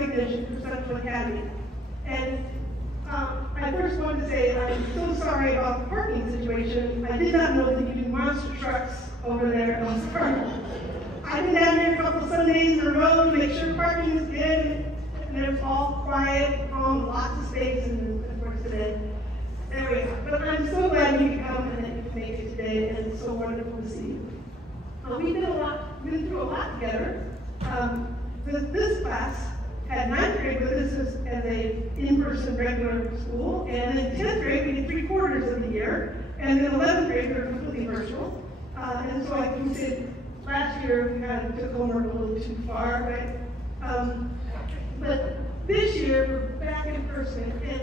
recognition for Central Academy. And I first want to say I'm so sorry about the parking situation. I did not know that you do monster trucks over there. I'm sorry. I've been down here a couple of Sundays in a row to make sure parking is good, and it was all quiet, calm, lots of space, and of course today. There we go. But I'm so glad you could come and that you could make it today, and it's so wonderful to see you. We've been through a lot together. This class had 9th grade with us as a in-person regular school, and in 10th grade we did 3/4 of the year, and in 11th grade we were completely virtual. And so like we said, last year we kind of took homework a little too far, right? But this year we're back in person, and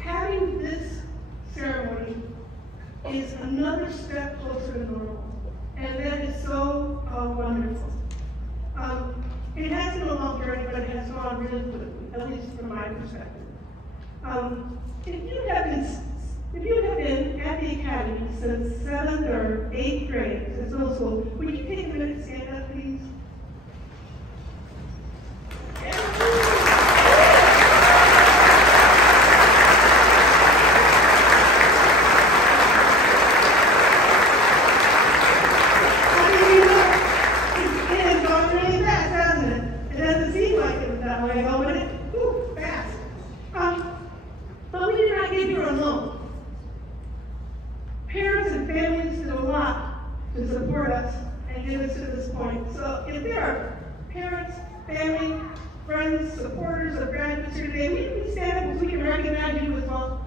having this ceremony is another step closer to normal, and that is so wonderful. It has been a long journey, but it has gone really quickly, at least from my perspective. If you have been at the academy since 7th or 8th grade, since middle school, would you take a minute to stand up, please? Parents and families did a lot to support us and get us to this point. So if there are parents, family, friends, supporters of graduates here today, we can stand up so we can recognize you as well.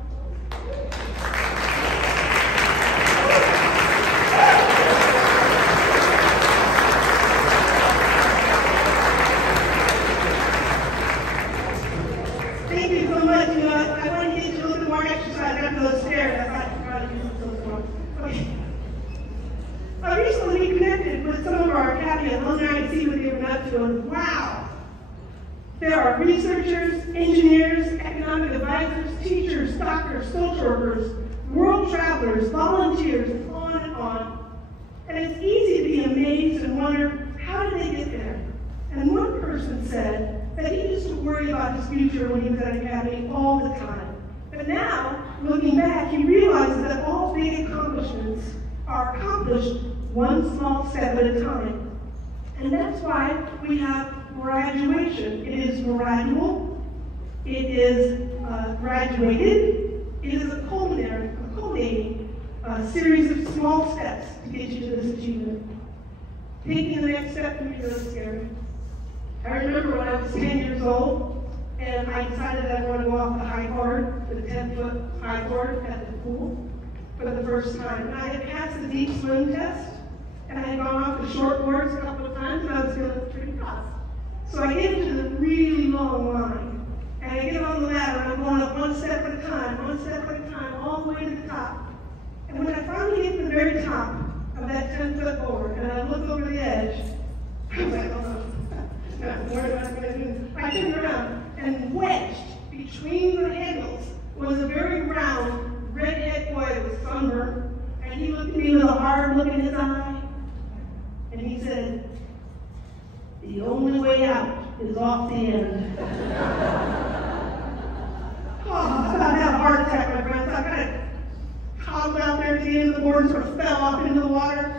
Thank you so much. I want to get you a little more exercise after those stairs. Recently we connected with some of our Academy alumni to see what they were up to, and wow! There are researchers, engineers, economic advisors, teachers, doctors, social workers, world travelers, volunteers, and on and on. And it's easy to be amazed and wonder, how did they get there? And one person said that he used to worry about his future when he was at Academy all the time. But now, looking back, he realizes that all big accomplishments are accomplished one small step at a time. And that's why we have graduation. It is gradual, it is graduated, it is a culminating series of small steps to get you to this achievement. Taking the next step can be really scary. I remember when I was 10 years old, and I decided that I wanted to go off the high board, the 10-foot high board at the pool for the first time. And I had passed the deep swim test, and I had gone off the short boards a couple of times, and I was feeling pretty tough. So I get into the really long line, and I get on the ladder, and I'm going up one step at a time, all the way to the top. And when I finally get to the very top of that 10-foot board, and I look over the edge, I was like, oh no, what am I going to do? I turned around, and wedged between the handles was a very round, redhead boy with sunburn, and he looked at me with a hard look in his eye, and he said, "The only way out is off the end." Oh, I about had a heart attack, my friends. I kind of toddled out there to the end of the board and sort of fell off into the water,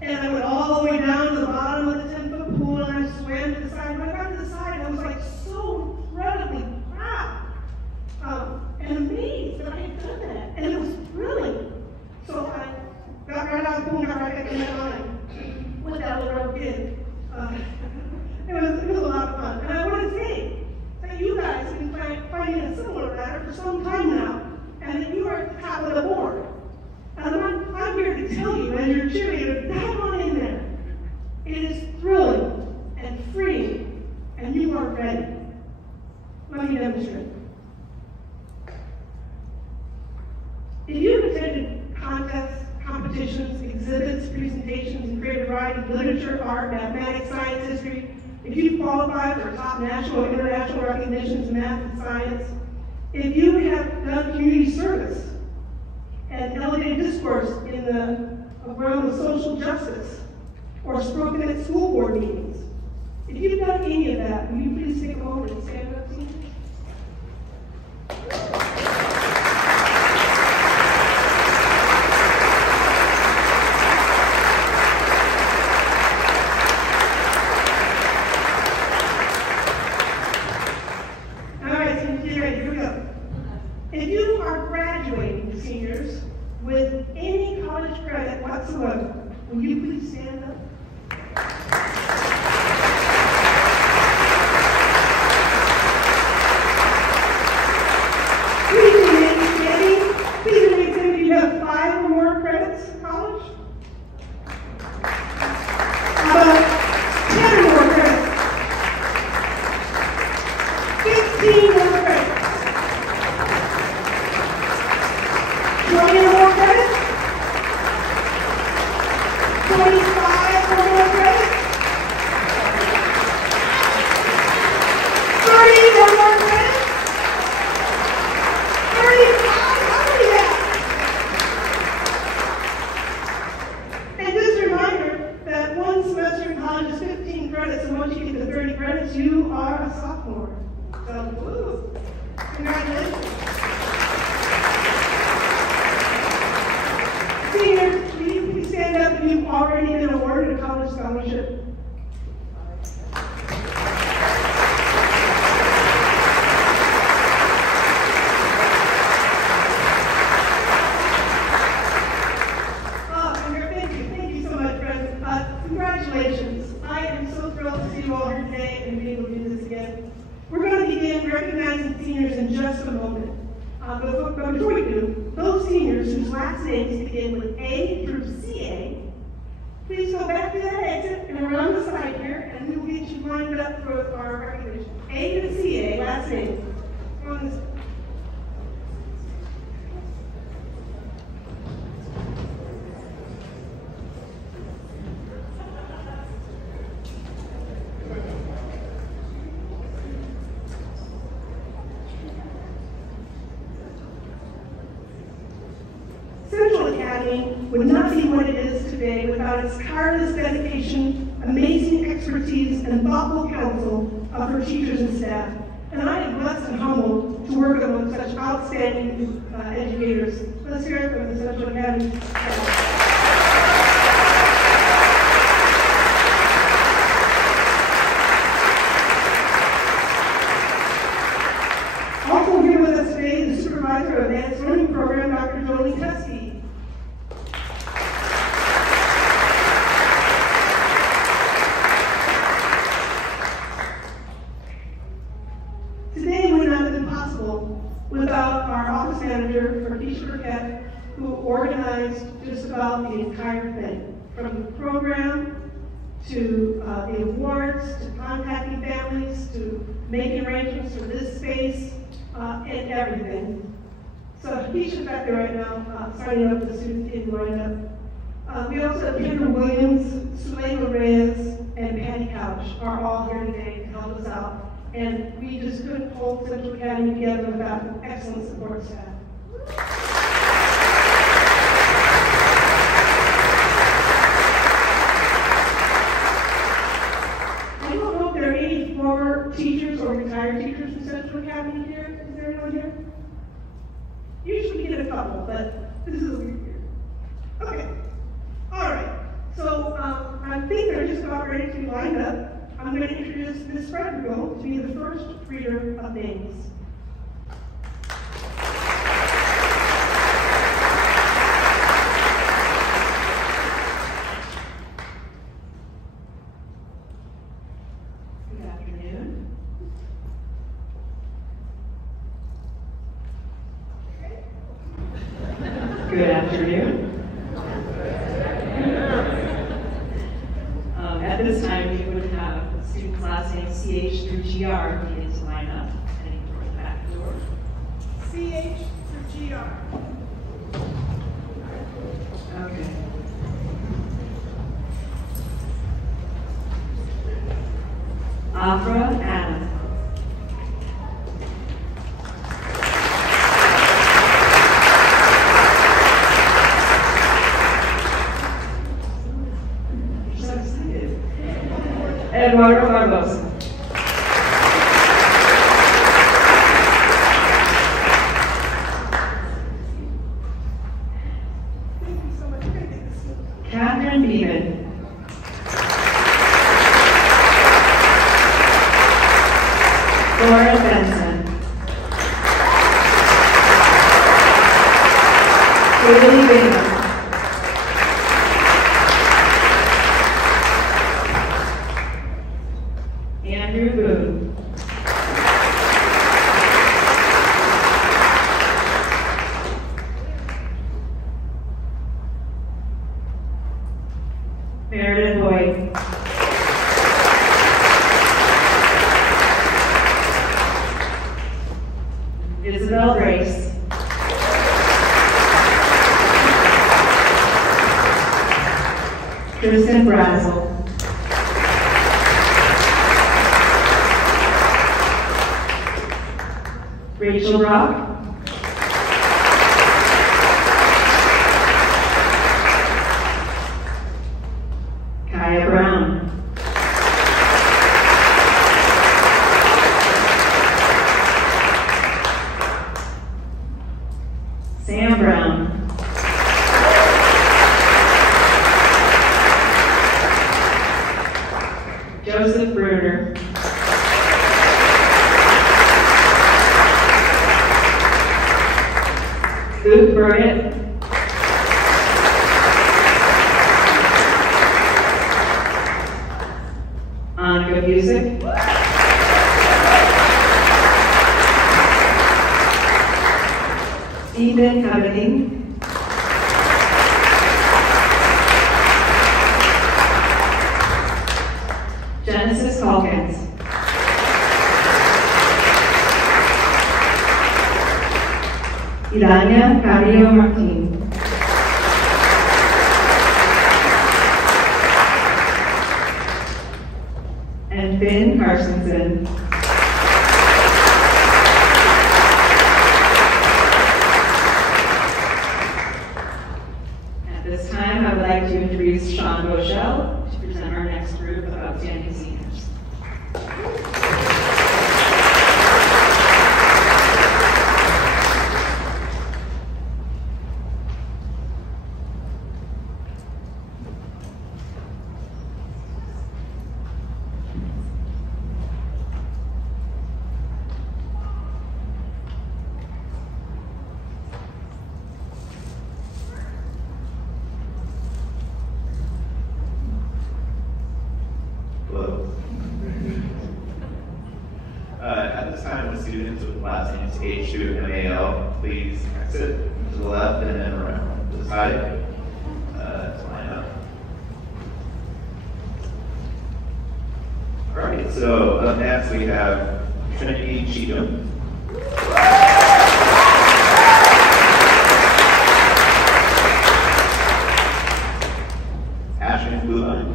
and I went all the way down to the bottom of the 10-foot pool, and I swam to the side. When I got to the side, I was like so incredibly proud and amazed that I had done that, and it was thrilling. So I got right out of the pool and got right back in that line with that little rubber kid. It was a lot of fun. And I want to say that you guys have been fighting a similar matter for some time now, and that you are at the top of the board. And I'm here to tell you, as your cheerleader, dive on in there. It is thrilling and freeing, and you are ready. Let me demonstrate. If you've attended contests, competitions, exhibits, presentations in creative writing, literature, art, mathematics, science, history, if you've qualified for top national or international recognitions in math and science, if you have done community service and elevated discourse in the realm of social justice, or spoken at school board meetings, If you've done any of that, will you please take a moment and stand up, seniors? All right, seniors, get ready. Here we go. If you are graduating, seniors, with any college credit whatsoever, will you please stand up? Please remain standing. Please remain standing if you have 5 or more credits in college. How about 10 or more credits? 15 more credits. 20 or more credits? 25 or more credits? 30 or more credits? 35? How many of that? And just a reminder that one semester in college is 15 credits, and once you get to 30 credits, you are a sophomore. So, woo! Congratulations. Seniors, will you please stand up if you've already been awarded a college scholarship? Thank you so much, President. Congratulations. I am so thrilled to see you all here today and be able to do this again. We're going to begin recognizing seniors in just a moment. But before we do, those seniors whose last names begin with A through CA, please go back to that exit and around the side here, and we will get you lined up for our recognition. A to CA, last name. On this. Central Academy would not be what it is today without its tireless dedication, amazing expertise, and thoughtful counsel of her teachers and staff. And I am blessed and humbled to work among such outstanding educators. Let's hear it from the Central Academy staff. Also here with us today is the Supervisor of Advanced Learning Program, Dr. Jolene Tusky. Today would not have been possible without our office manager, Keisha Burkett, who organized just about the entire thing, from the program to the awards, to contacting families, to making arrangements for this space, and everything. So Keisha's back there right now, signing up the students getting lined up. We also have Kendra Williams, Suleima Reyes, and Patty Couch are all here today to help us out. And we just couldn't hold Central Academy together without an excellent support staff. I don't know if there are any former teachers or retired teachers in Central Academy here. Is there anyone here? Usually we get a couple, but this is a weird year. Okay. All right. So I think they're just about ready to be lined up. I'm going to introduce Ms. Frederico to be the first reader of names. Good afternoon. Good afternoon. At this time, we would have students' last name CH through GR begin to line up, heading toward the back door. CH through GR. Okay. Afra Adam. Eduardo Barbosa. Bailey Bingham. Andrew Boone. Meredith Boyd. Isabel Grace. Kristen Brazel. Rachel Rock. Kaya Brown. Sam Brown. Joseph Bruner. Luke Burnett. Annika Music. Stephen Cavadine. Genesis Calkins. Ilania Carrillo Martin. And Finn Carstensen. At this time, I would like to introduce Sean Rochelle to present our next group of outstanding seniors. At this time, the students with last names H2 and MAL, please exit to the left and then around to the side to line up. All right, so up next we have Trinity Cheatham. Ashton Bluline.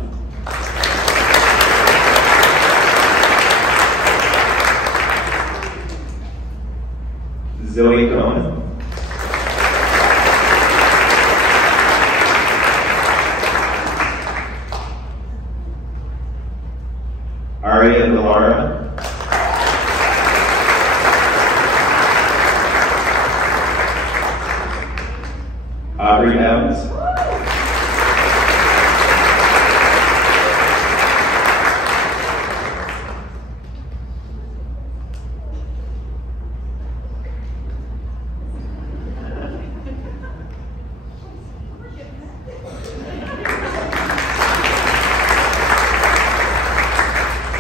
Zoe Cohen. Aria Villara. Aubrey Evans.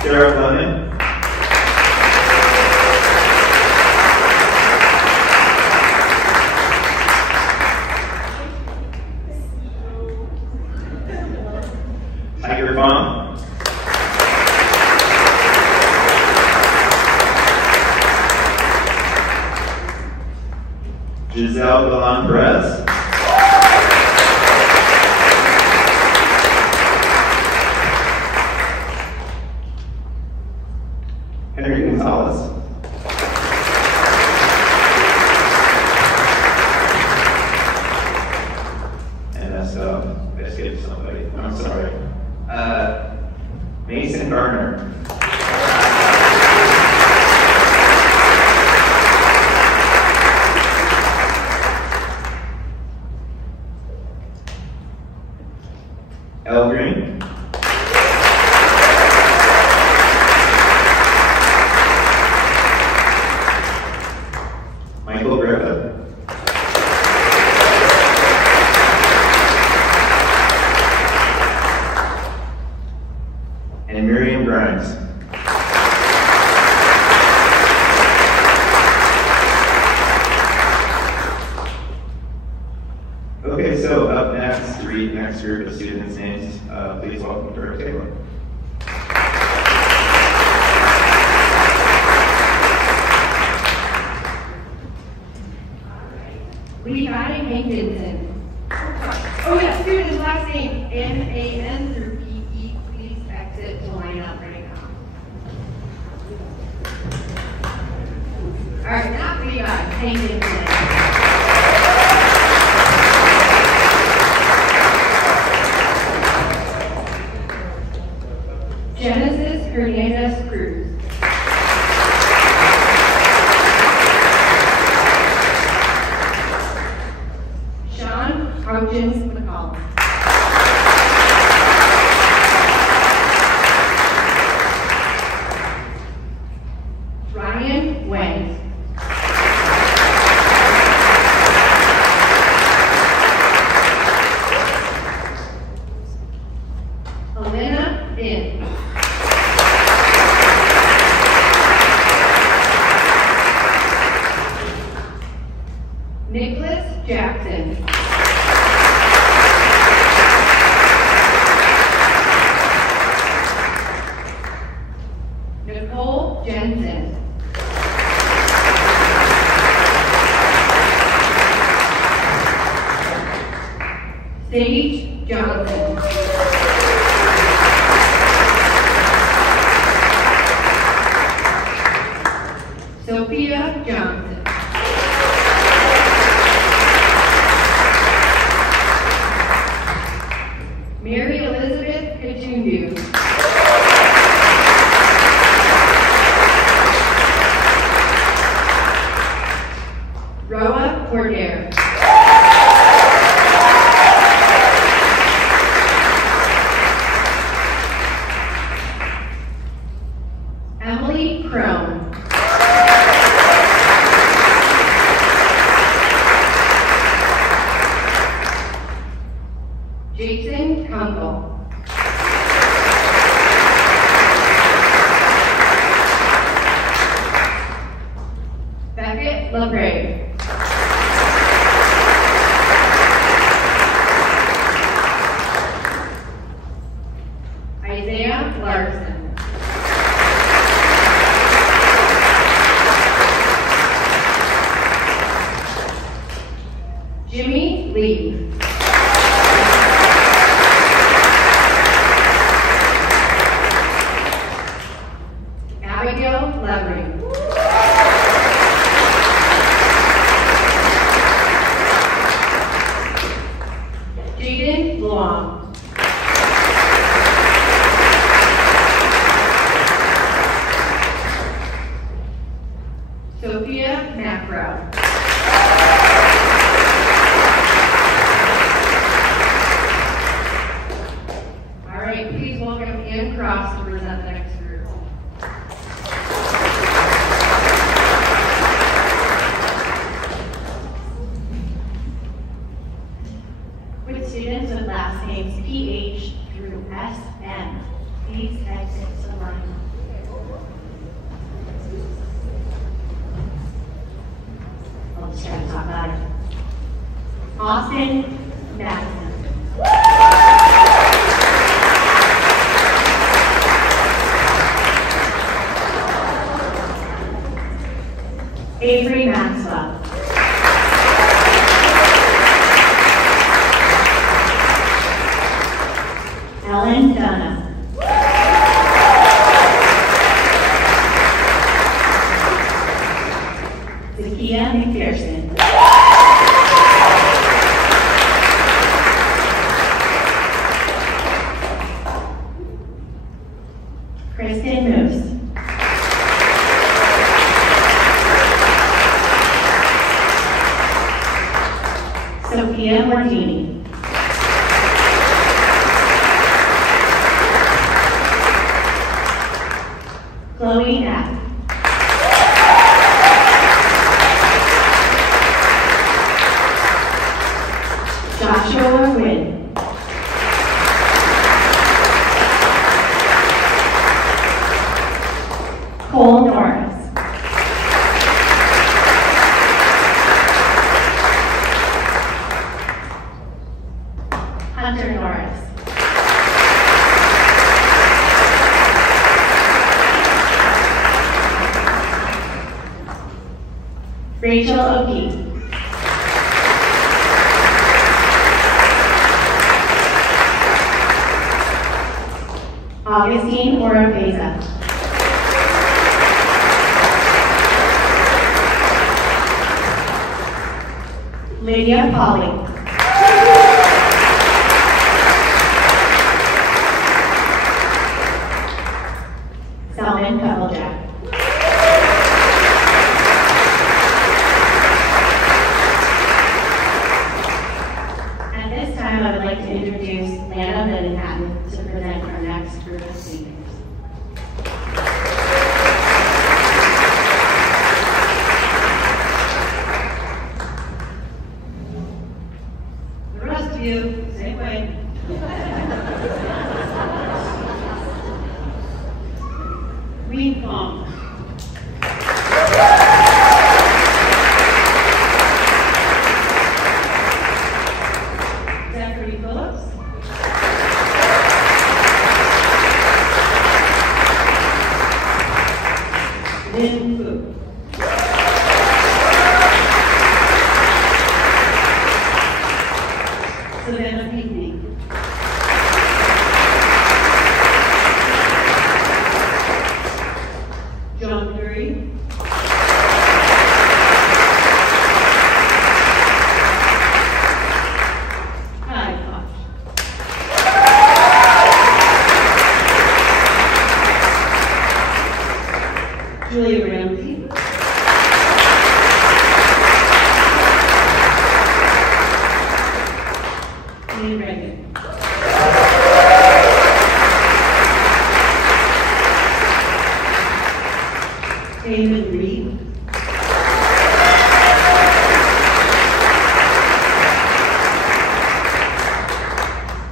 Sarah Fleming. Tiger Fong. Giselle Galan Perez. Henry Gonzalez. And I skipped somebody. I'm sorry. Mason Garner. Elle Green. Michael Griffith. read next group of students' names, please welcome Dirk Taylor. Levi Hankinson. Oh yeah, student's last name, M-A-N through P-E. Please exit to line up right now. All right, not Levi, Hankinson. Genesis Hernandez Cruz. Sean Houchins McCollum. Ryan Wang. Elena In. Nicholas Jackson. Nicole Jensen. Sage Johnson. Sophia Johnson. Mary Elizabeth Katundu. Roa Cordair. Emily Crone. Jason Kunkel. Beckett LaBray. Isaiah Larson. Jimmy Lee. Abigail Levering. Jaden Luong. Sophia Macro. All right, please welcome Ann Cross to present the next group. With students with last names PH through SM, please exit to line. I'll just try to talk about it. Austin Madison. Avery Maxwell. Ellen Dunham. Zakia McPherson. Kristen Moose. Sophia Martini. Chloe Knapp. Joshua Wynn. Cole Norris. Hunter Rachel O'Keefe. Augustine Oropeza. Lydia Polly. Selman Pebblejack. At this time, I would like to introduce Lana Manhattan to present our next group of seniors. The rest of you, same way. Green Palm. Zachary Phillips. Lynn Fu. Savannah Pinckney. John Curry. Hi, Koch. Julia Ramsey. Ian Reagan. Damon Reed.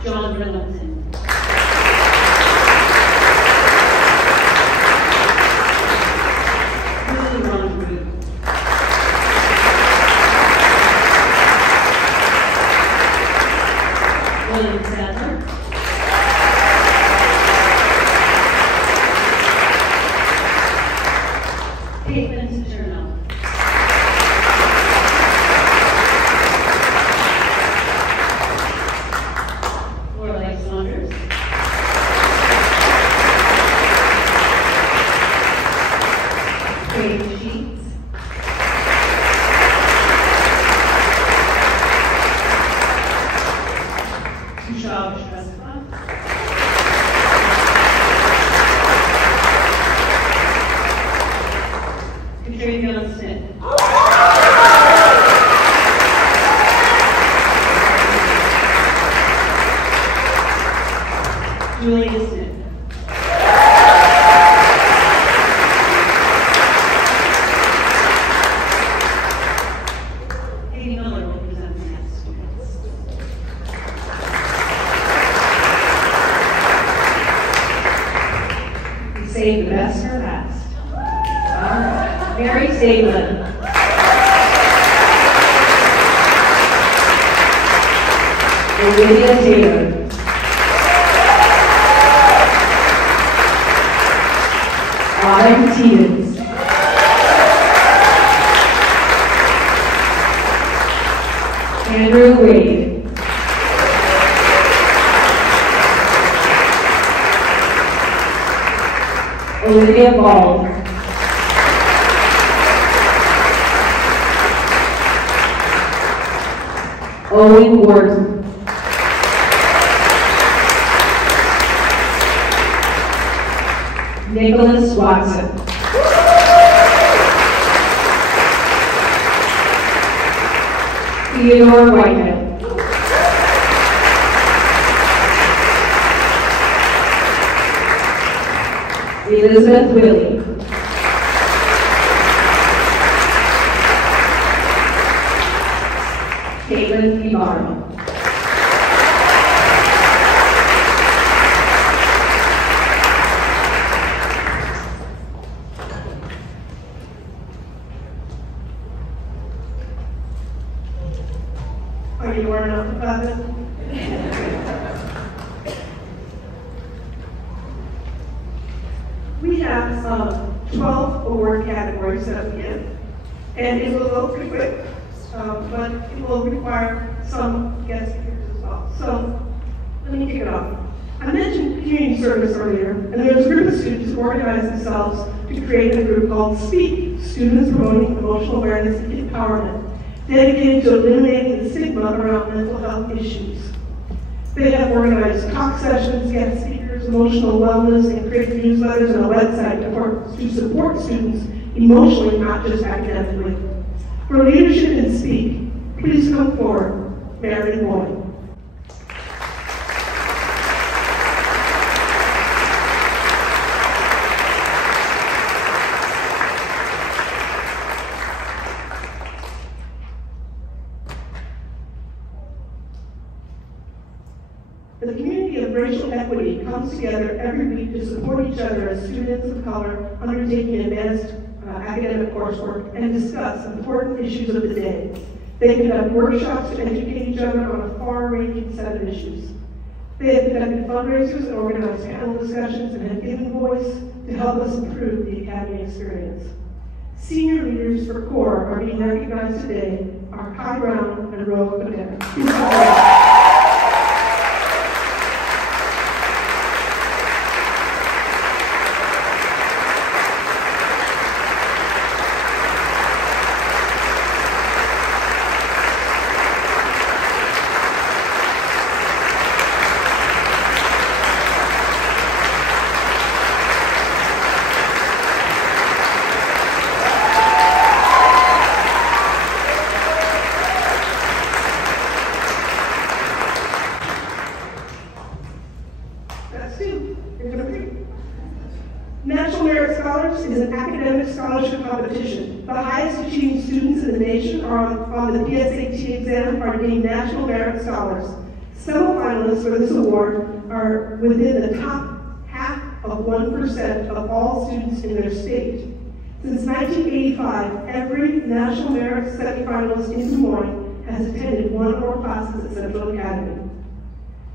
John Reynolds. Lily Ron. William Sadler. Caitlin Saturno. Lorelei Saunders. Kate Sheets. Tushar Shrestha. Katrina Smith. Julia Smith. Katie Miller will present the next students. We save the best for last. All right. Mary Sablin. Olivia Taylor. Autumn Stevens. Andrew Wade. Olivia Ball. Owen Wharton. Nicholas Watson. Theodore Whitehead. Elizabeth Willie. Caitlin Ibarra. Are you wearing out the closet? We have 12 award categories that we give. And it will go pretty quick, but it will require some guest speakers as well. So let me kick it off. I mentioned community service earlier, and there's a group of students who organized themselves to create a group called SPEAK, Students Promoting Emotional Awareness and Empowerment, dedicated to eliminating the stigma around mental health issues. They have organized talk sessions, guest speakers, emotional wellness, and created newsletters and a website to support students emotionally, not just academically. For leadership in SPEAK, please come forward, Meredith Moines. The community of racial equity comes together every week to support each other as students of color undertaking advanced academic coursework and discuss important issues of the day. They conduct workshops to educate each other on a far-ranging set of issues. They have conducted fundraisers and organized panel discussions and have given voice to help us improve the academy experience. Senior leaders for CORE are being recognized today are Kai Brown and Ro Padera. National Merit Scholars is an academic scholarship competition. The highest achieving students in the nation on the PSAT exam are named National Merit Scholars. Several finalists for this award are within the top half of 1% of all students in their state. Since 1985, every National Merit semifinalist in Des Moines has attended one or more classes at Central Academy.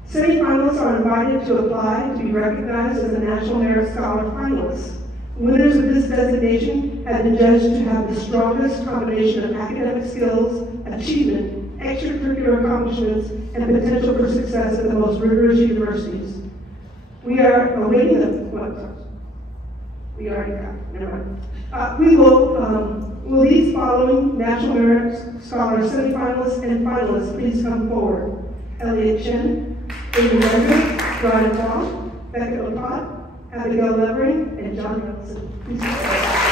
Semifinalists are invited to apply to be recognized as a National Merit Scholar finalist. Winners of this designation have been judged to have the strongest combination of academic skills, achievement, extracurricular accomplishments, and potential for success at the most rigorous universities. We are awaiting them. We already got, never mind. Will these following National Merit Scholars semifinalists and finalists please come forward? Elliot Chen, Amy Lender, Ryan Wong, Becca O'Pott, Abigail Levering, and John Nelson. Please come forward.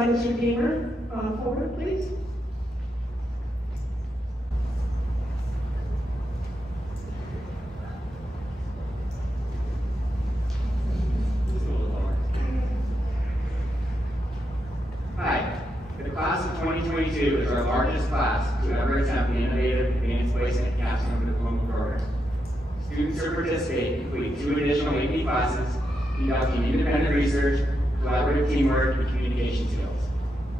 Mr. Gamer, forward, please. Hi, the class of 2022 is our largest class to ever attempt the innovative advanced placement capstone diploma program. Students who participate complete 2 additional AP classes, conducting independent research, collaborative teamwork, and communication skills.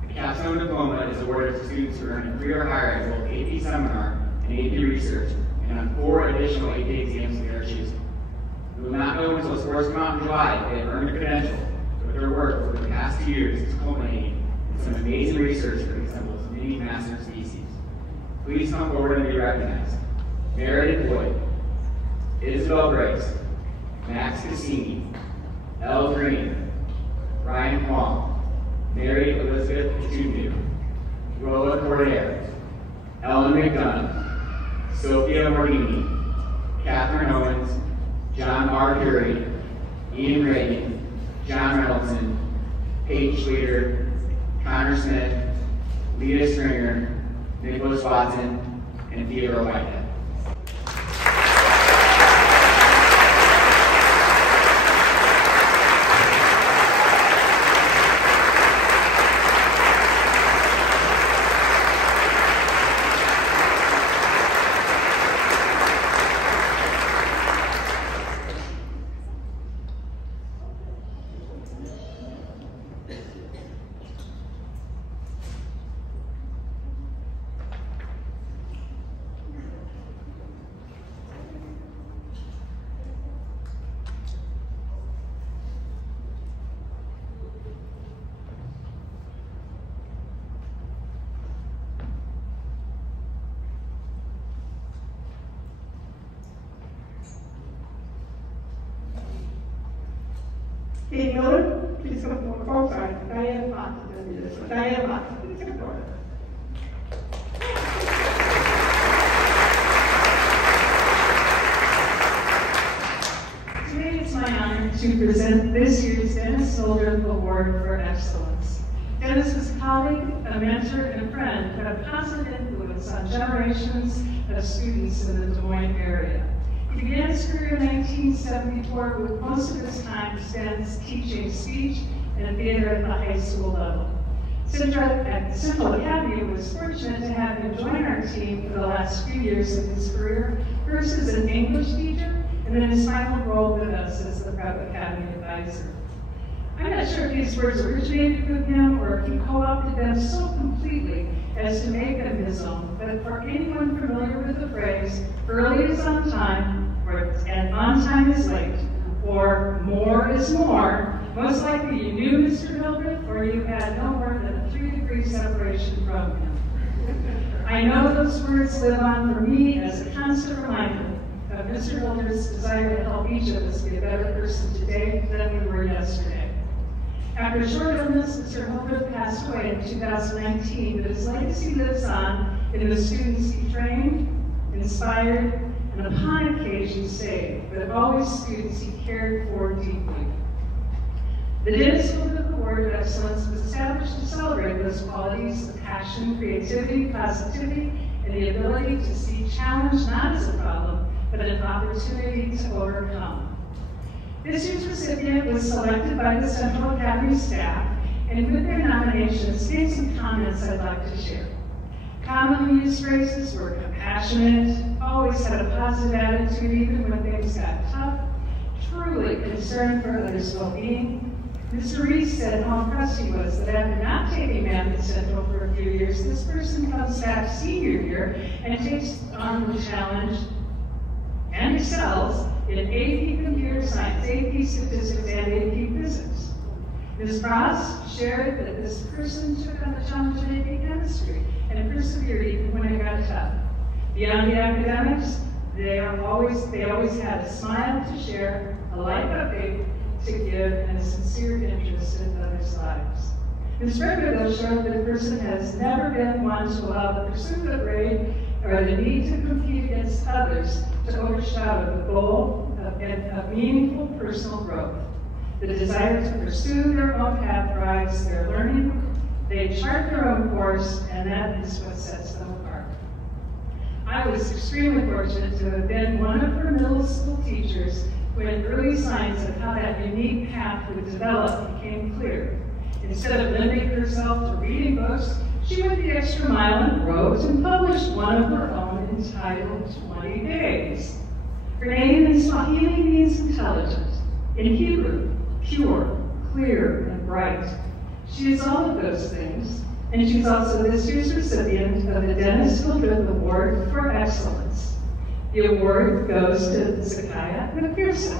The capstone diploma is awarded to students who earn a 3 or higher in both AP seminar and AP research, and on 4 additional AP exams of their choosing. We will not know until scores come out in July if they have earned a credential, but their work over the past 2 years is culminating in some amazing research that resembles many master species. Please come forward and be recognized. Meredith Boyd, Isabel Briggs, Max Cassini, Elle Green, Ryan Huang, Mary Elizabeth Petunia, Rola Correa, Ellen McDonough, Sophia Mordini, Catherine Owens, John R. Curry, Ian Reagan, John Reynoldsson, Paige Schleter, Connor Smith, Leah Stringer, Nicholas Watson, and Theodore Whitehead. Dave Miller, please come forward. Oh, sorry, Diane Fox is going to do this one. Diane Fox, please come forward. Today it's my honor to present this year's Dennis Solder Award for Excellence. Dennis was a colleague, a mentor, and a friend who had a positive influence on generations of students in the Des Moines area. He began his career in 1974 with most of his time spent teaching speech and theater at the high school level. Central Academy was fortunate to have him join our team for the last few years of his career, first as an English teacher, and then his final role with us as the Prep Academy advisor. I'm not sure if these words originated with him or if he co-opted them so completely as to make them his own, but for anyone familiar with the phrase, early is on time, and on time is late, or more is more, most likely you knew Mr. Hildreth or you had no more than a 3-degree separation from him. I know those words live on for me as a constant reminder of Mr. Hildreth's desire to help each of us be a better person today than we were yesterday. After a short illness, Mr. Hildreth passed away in 2019, but his legacy lives on in the students he trained, inspired, and upon occasion saved, but always students he cared for deeply. The Dennis Hildreth Award of Excellence was established to celebrate those qualities of passion, creativity, positivity, and the ability to see challenge not as a problem, but an opportunity to overcome. This year's recipient was selected by the Central Academy staff, and with their nominations, gave some comments I'd like to share. Commonly used phrases were compassionate, always had a positive attitude even when things got tough, truly concerned for others' well-being. Mr. Reese said how impressed he was that after not taking math at Central for a few years, this person comes back senior year and takes on the challenge and excels in AP Computer Science, AP Statistics, and AP Physics. Ms. Frost shared that this person took on the challenge in AP Chemistry and persevered even when it got tough. Beyond the academics, they always had a smile to share, a life update to give, and a sincere interest in others' lives. Ms. Frederick showed that a person has never been one to allow the pursuit of grade or the need to compete against others to overshadow the goal of meaningful personal growth. The desire to pursue their own path drives their learning. They chart their own course, and that is what sets them apart. I was extremely fortunate to have been one of her middle school teachers when early signs of how that unique path would develop became clear. Instead of limiting herself to reading books, she went the extra mile and wrote and published one of her own entitled 20 Days. Her name in Swahili means intelligent. In Hebrew, pure, clear, and bright. She is all of those things, and she's also this year's recipient of the Dennis Hildreth Award for Excellence. The award goes to Zakaya McPherson.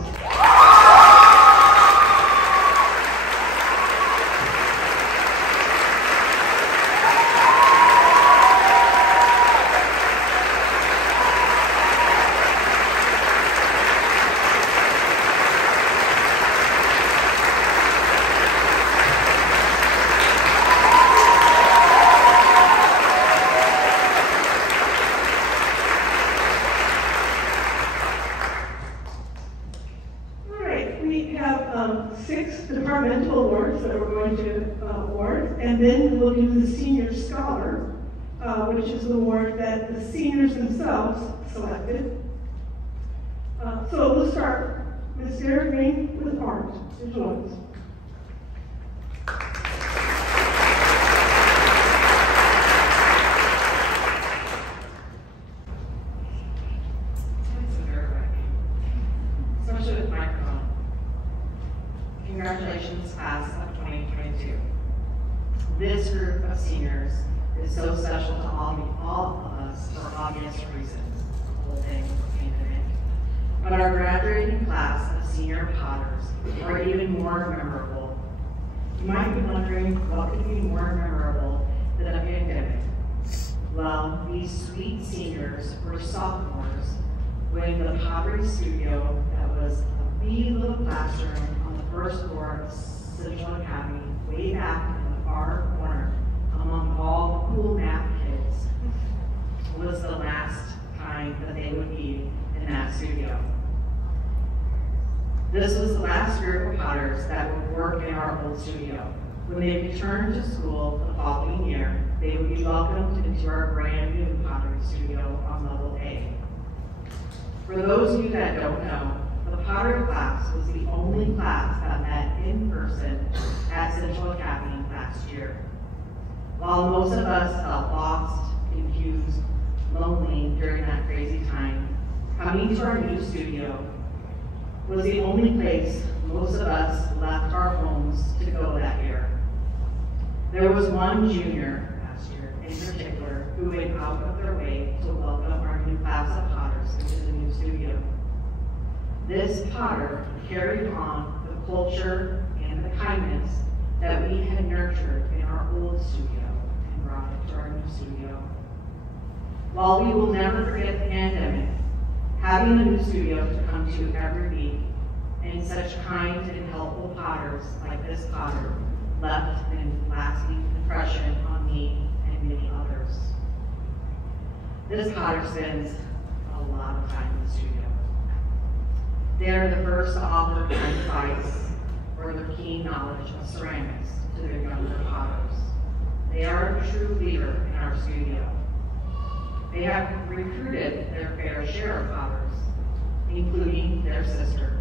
We have 6 departmental awards that we're going to award, and then we'll do the Senior Scholar, which is the award that the seniors themselves selected. So we'll start Ms. Sarah Green with art. Ms. Moines. Especially with microphone. Congratulations, class of 2022. This group of seniors is so special to all of us for obvious reasons, the whole thing pandemic. But our graduating class of senior Potters are even more memorable. You might be wondering what could be more memorable than a pandemic. Well, these sweet seniors were sophomores when the pottery studio that was a wee little classroom on the first floor of Central Academy, way back in the far corner, among all the cool math kids, was the last time that they would be in that studio. This was the last group of potters that would work in our old studio. When they returned to school the following year, they would be welcomed into our brand new pottery studio on level A. For those of you that don't know, the pottery class was the only class that met in person at Central Academy last year. While most of us felt lost, confused, lonely during that crazy time, coming to our new studio was the only place most of us left our homes to go that year. There was one junior last year in particular who went out of their way to welcome our new class of potters into the new studio. This potter carried on the culture and the kindness that we had nurtured in our old studio and brought it to our new studio. While we will never forget the pandemic, having a new studio to come to every week and such kind and helpful potters like this potter left an lasting impression on me and many others. This potter spends a lot of time in the studio. They are the first to offer kind advice or their keen knowledge of ceramics to their younger potters. They are a true leader in our studio. They have recruited their fair share of potters, including their sister,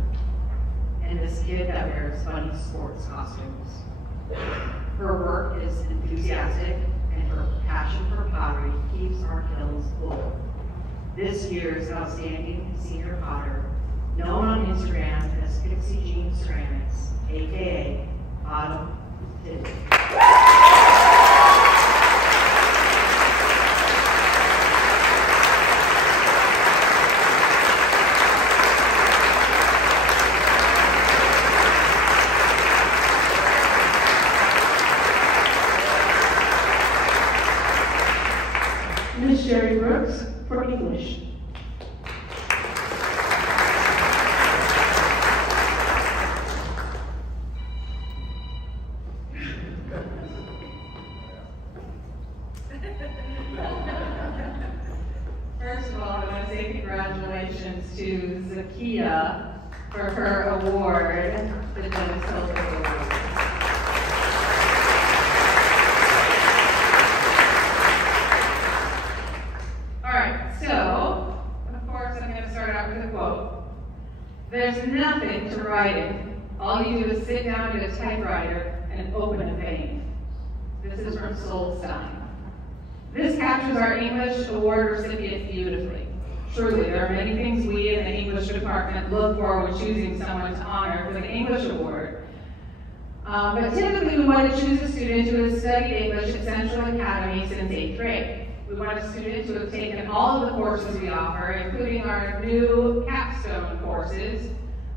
and this kid that wears funny sports costumes. Her work is enthusiastic, and her passion for pottery keeps our kilns full. This year's outstanding senior potter, known on Instagram as Pixie Jean Ceramics, aka Autumn Titty. Ms. Sherry Brooks for English. First of all, I want to say congratulations to Zakia for her award, the Dennis Hilton Award. All right, so, of course, I'm going to start out with a quote. There's nothing to writing. All you do is sit down at a typewriter and open a vein. This is from Solstein. This captures our English award recipients beautifully. Truly, there are many things we in the English department look for when choosing someone to honor for the English award. But typically we want to choose a student who has studied English at Central Academy since 8th grade. We want a student who has taken all of the courses we offer, including our new capstone courses,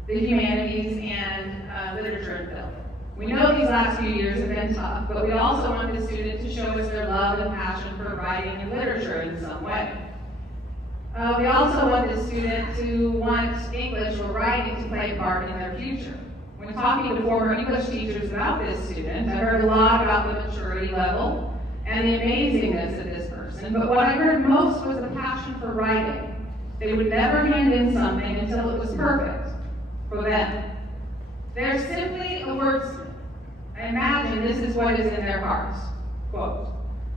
the humanities, and literature and film. We know these last few years have been tough, but we also want the student to show us their love and passion for writing and literature in some way. We also want the student to want English or writing to play a part in their future. When talking to former English teachers about this student, I heard a lot about the maturity level and the amazingness of this person, but what I heard most was the passion for writing. They would never hand in something until it was perfect for them. They're simply a wordsmith. I imagine this is what is in their hearts. Quote,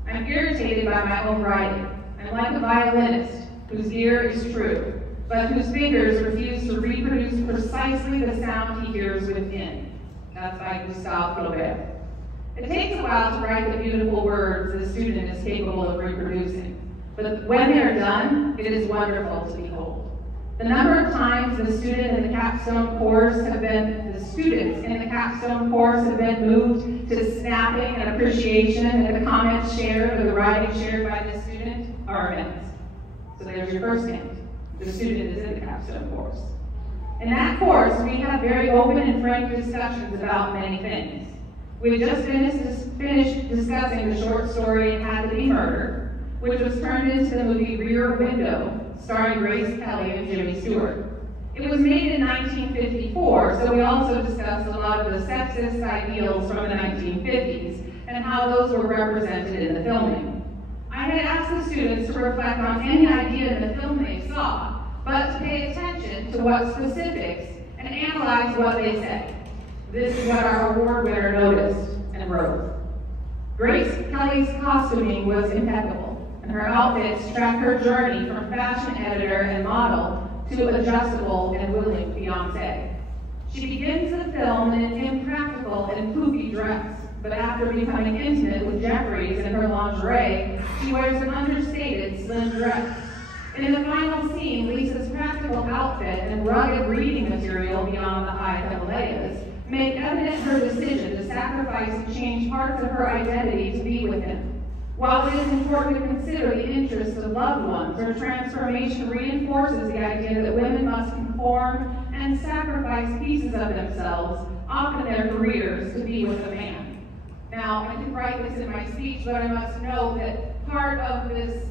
I'm irritated by my own writing. I'm like a violinist whose ear is true, but whose fingers refuse to reproduce precisely the sound he hears within. That's by Gustave Flaubert. It takes a while to write the beautiful words the student is capable of reproducing, but when they are done, it is wonderful to behold. The number of times the students in the capstone course have been moved to snapping and appreciation at the comments shared or the writing shared by the student are immense. So there's your first hint. The student is in the capstone course. In that course, we have very open and frank discussions about many things. We just finished discussing the short story It Had to Be Murder, which was turned into the movie Rear Window, starring Grace Kelly and Jimmy Stewart. It was made in 1954, so we also discussed a lot of the sexist ideals from the 1950s and how those were represented in the filming. I had asked the students to reflect on any idea in the film they saw, but to pay attention to what specifics and analyze what they said. This is what our award winner noticed and wrote. Grace Kelly's costuming was impeccable, and her outfits track her journey from fashion editor and model to adjustable and willing fiancé. She begins the film in an impractical and poofy dress, but after becoming intimate with Jeffries in her lingerie, she wears an understated slim dress. In the final scene, Lisa's practical outfit and rugged reading material beyond the high Himalayas make evident her decision to sacrifice and change parts of her identity to be with him. While it is important to consider the interests of loved ones, her transformation reinforces the idea that women must conform and sacrifice pieces of themselves, often their careers, to be with a man. Now, I didn't write this in my speech, but I must note that part of this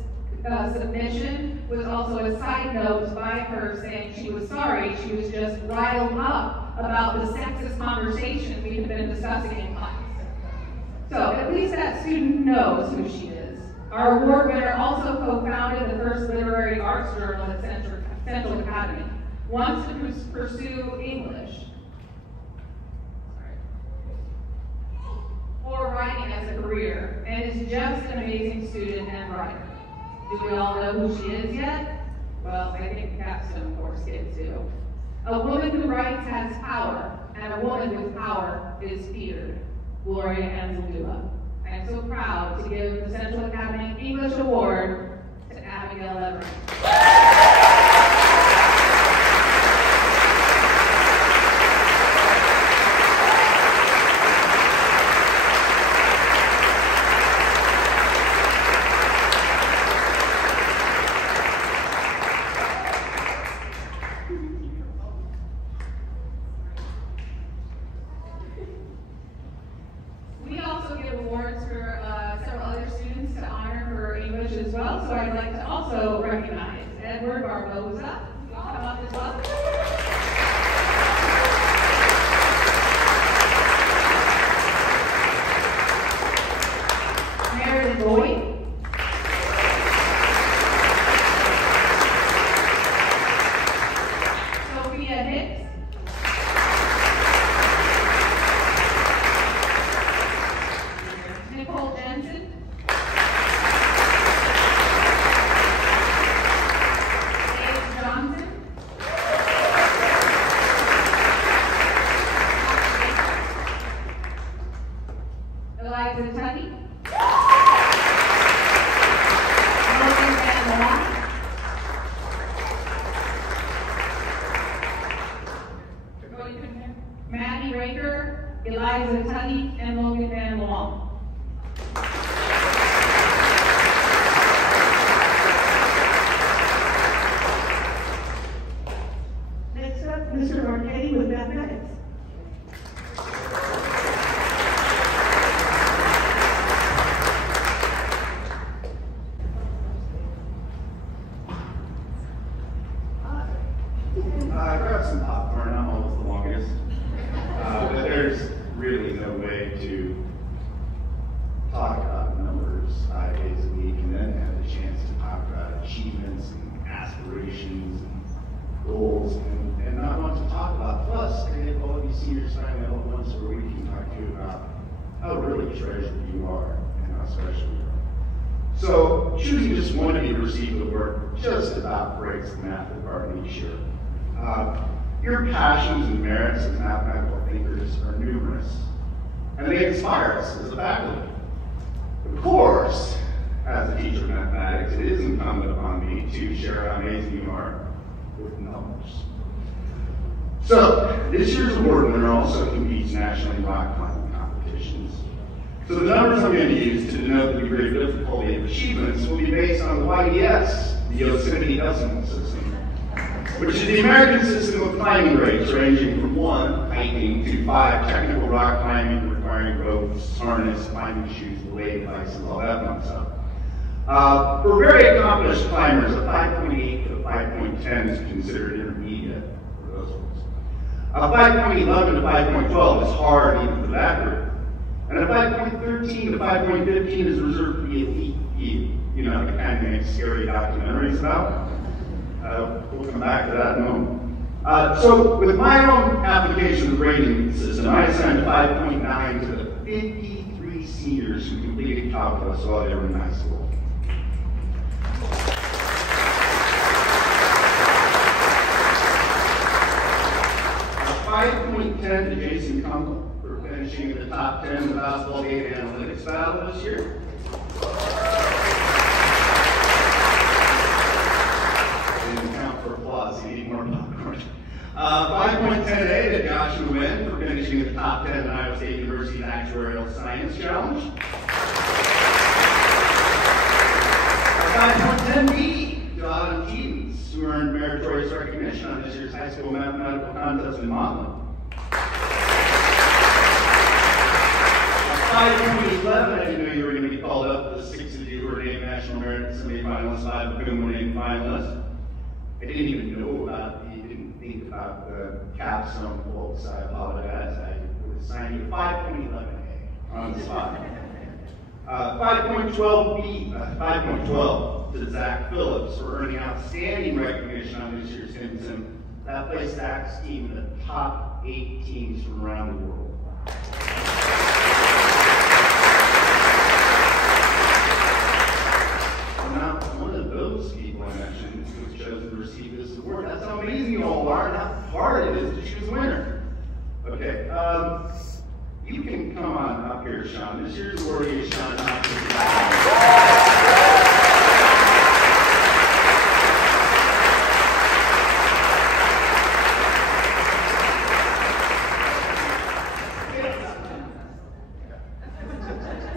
submission was also a side note by her saying she was sorry, she was just riled up about the sexist conversation we had been discussing in class. So at least that student knows who she is. Our award winner also co-founded the first literary arts journal at Central Academy, wants to pursue English or writing as a career, and is just an amazing student and writer. Do we all know who she is yet? Well, I think the capstone course kids do. A woman who writes has power, and a woman with power is feared. Gloria Anzaldúa. I am so proud to give the Central Academy English Award to Abigail Everett. How really treasured you are, and especially. So choosing just one to be received award just about breaks the math department each year. Your passions and merits as mathematical thinkers are numerous, and they inspire us as a faculty. Of course, as a teacher of mathematics, it is incumbent upon me to share how amazing you are with numbers. So, this year's award winner also competes nationally in rock climbing competitions. So the numbers I'm going to use to denote the degree of difficulty of achievements will be based on the YDS, the Yosemite Decimal System, which is the American system of climbing rates ranging from 1, hiking, to 5, technical rock climbing requiring ropes, harness, climbing shoes, belay devices, all that fun stuff. For very accomplished climbers, a 5.8 to 5.10 is considered intermediate for those folks. A 5.11 to 5.12 is hard even for that group. And a 5.13 to 5.15 is reserved for the elite few, you know, the kind that make scary documentaries about. We'll come back to that in a moment. So with my own application of the rating system, I assigned a 5.9 to the 53 seniors who completed calculus while they were in high school. A 5.10 to Jason Kunkel for finishing in the top 10 in the basketball data analytics battle this year. More popcorn. 5.10A to Joshua Wynn for finishing in the top 10 in Iowa State University's Actuarial Science Challenge. 5.10B to Autumn Teens, who earned meritorious recognition on this year's high school mathematical contest in Montland. 5.11, I didn't know you were going to be called up. The 6 of you who were named National Merit semifinalists, 5 of whom were named finalists. I didn't even know didn't think about the capstone quotes. I apologize. I was assigning you 5.11A on the spot. 5.12B, 5.12 to Zach Phillips for earning outstanding recognition on this year's Hinson. That placed Zach's team in the top 8 teams from around the world. Now, one of those people I mentioned who was chosen to receive this award. That's how amazing you all are and how hard it is to choose a winner. Okay, you can come on up here, Sean. This year's award is Sean Hopkins.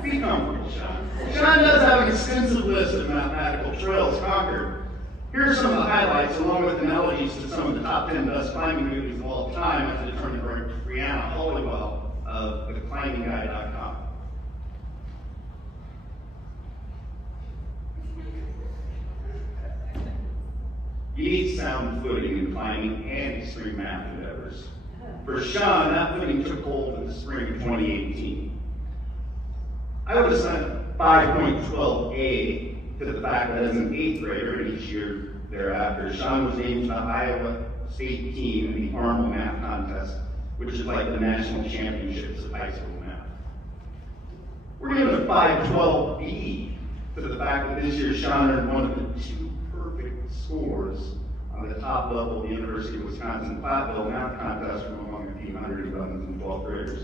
Be comfortable, Sean. Sean does have an extensive list of mathematical trails conquered. Here are some of the highlights, along with analogies to some of the top 10 best climbing movies of all time, as determined by Brianna Hollywell of theclimbingguy.com. You need sound footing in climbing and extreme math endeavors. For Sean, that footing took hold in the spring of 2018. I would assign 5.12A to the fact that as an 8th grader and each year thereafter, Sean was named to the Iowa State team in the Arnold Math Contest, which is like the national championships of high school math. We're giving a 5.12B to the fact that this year Sean earned one of the 2 perfect scores on the top level of the University of Wisconsin Platteville Math Contest from among the team 111th and 12th graders.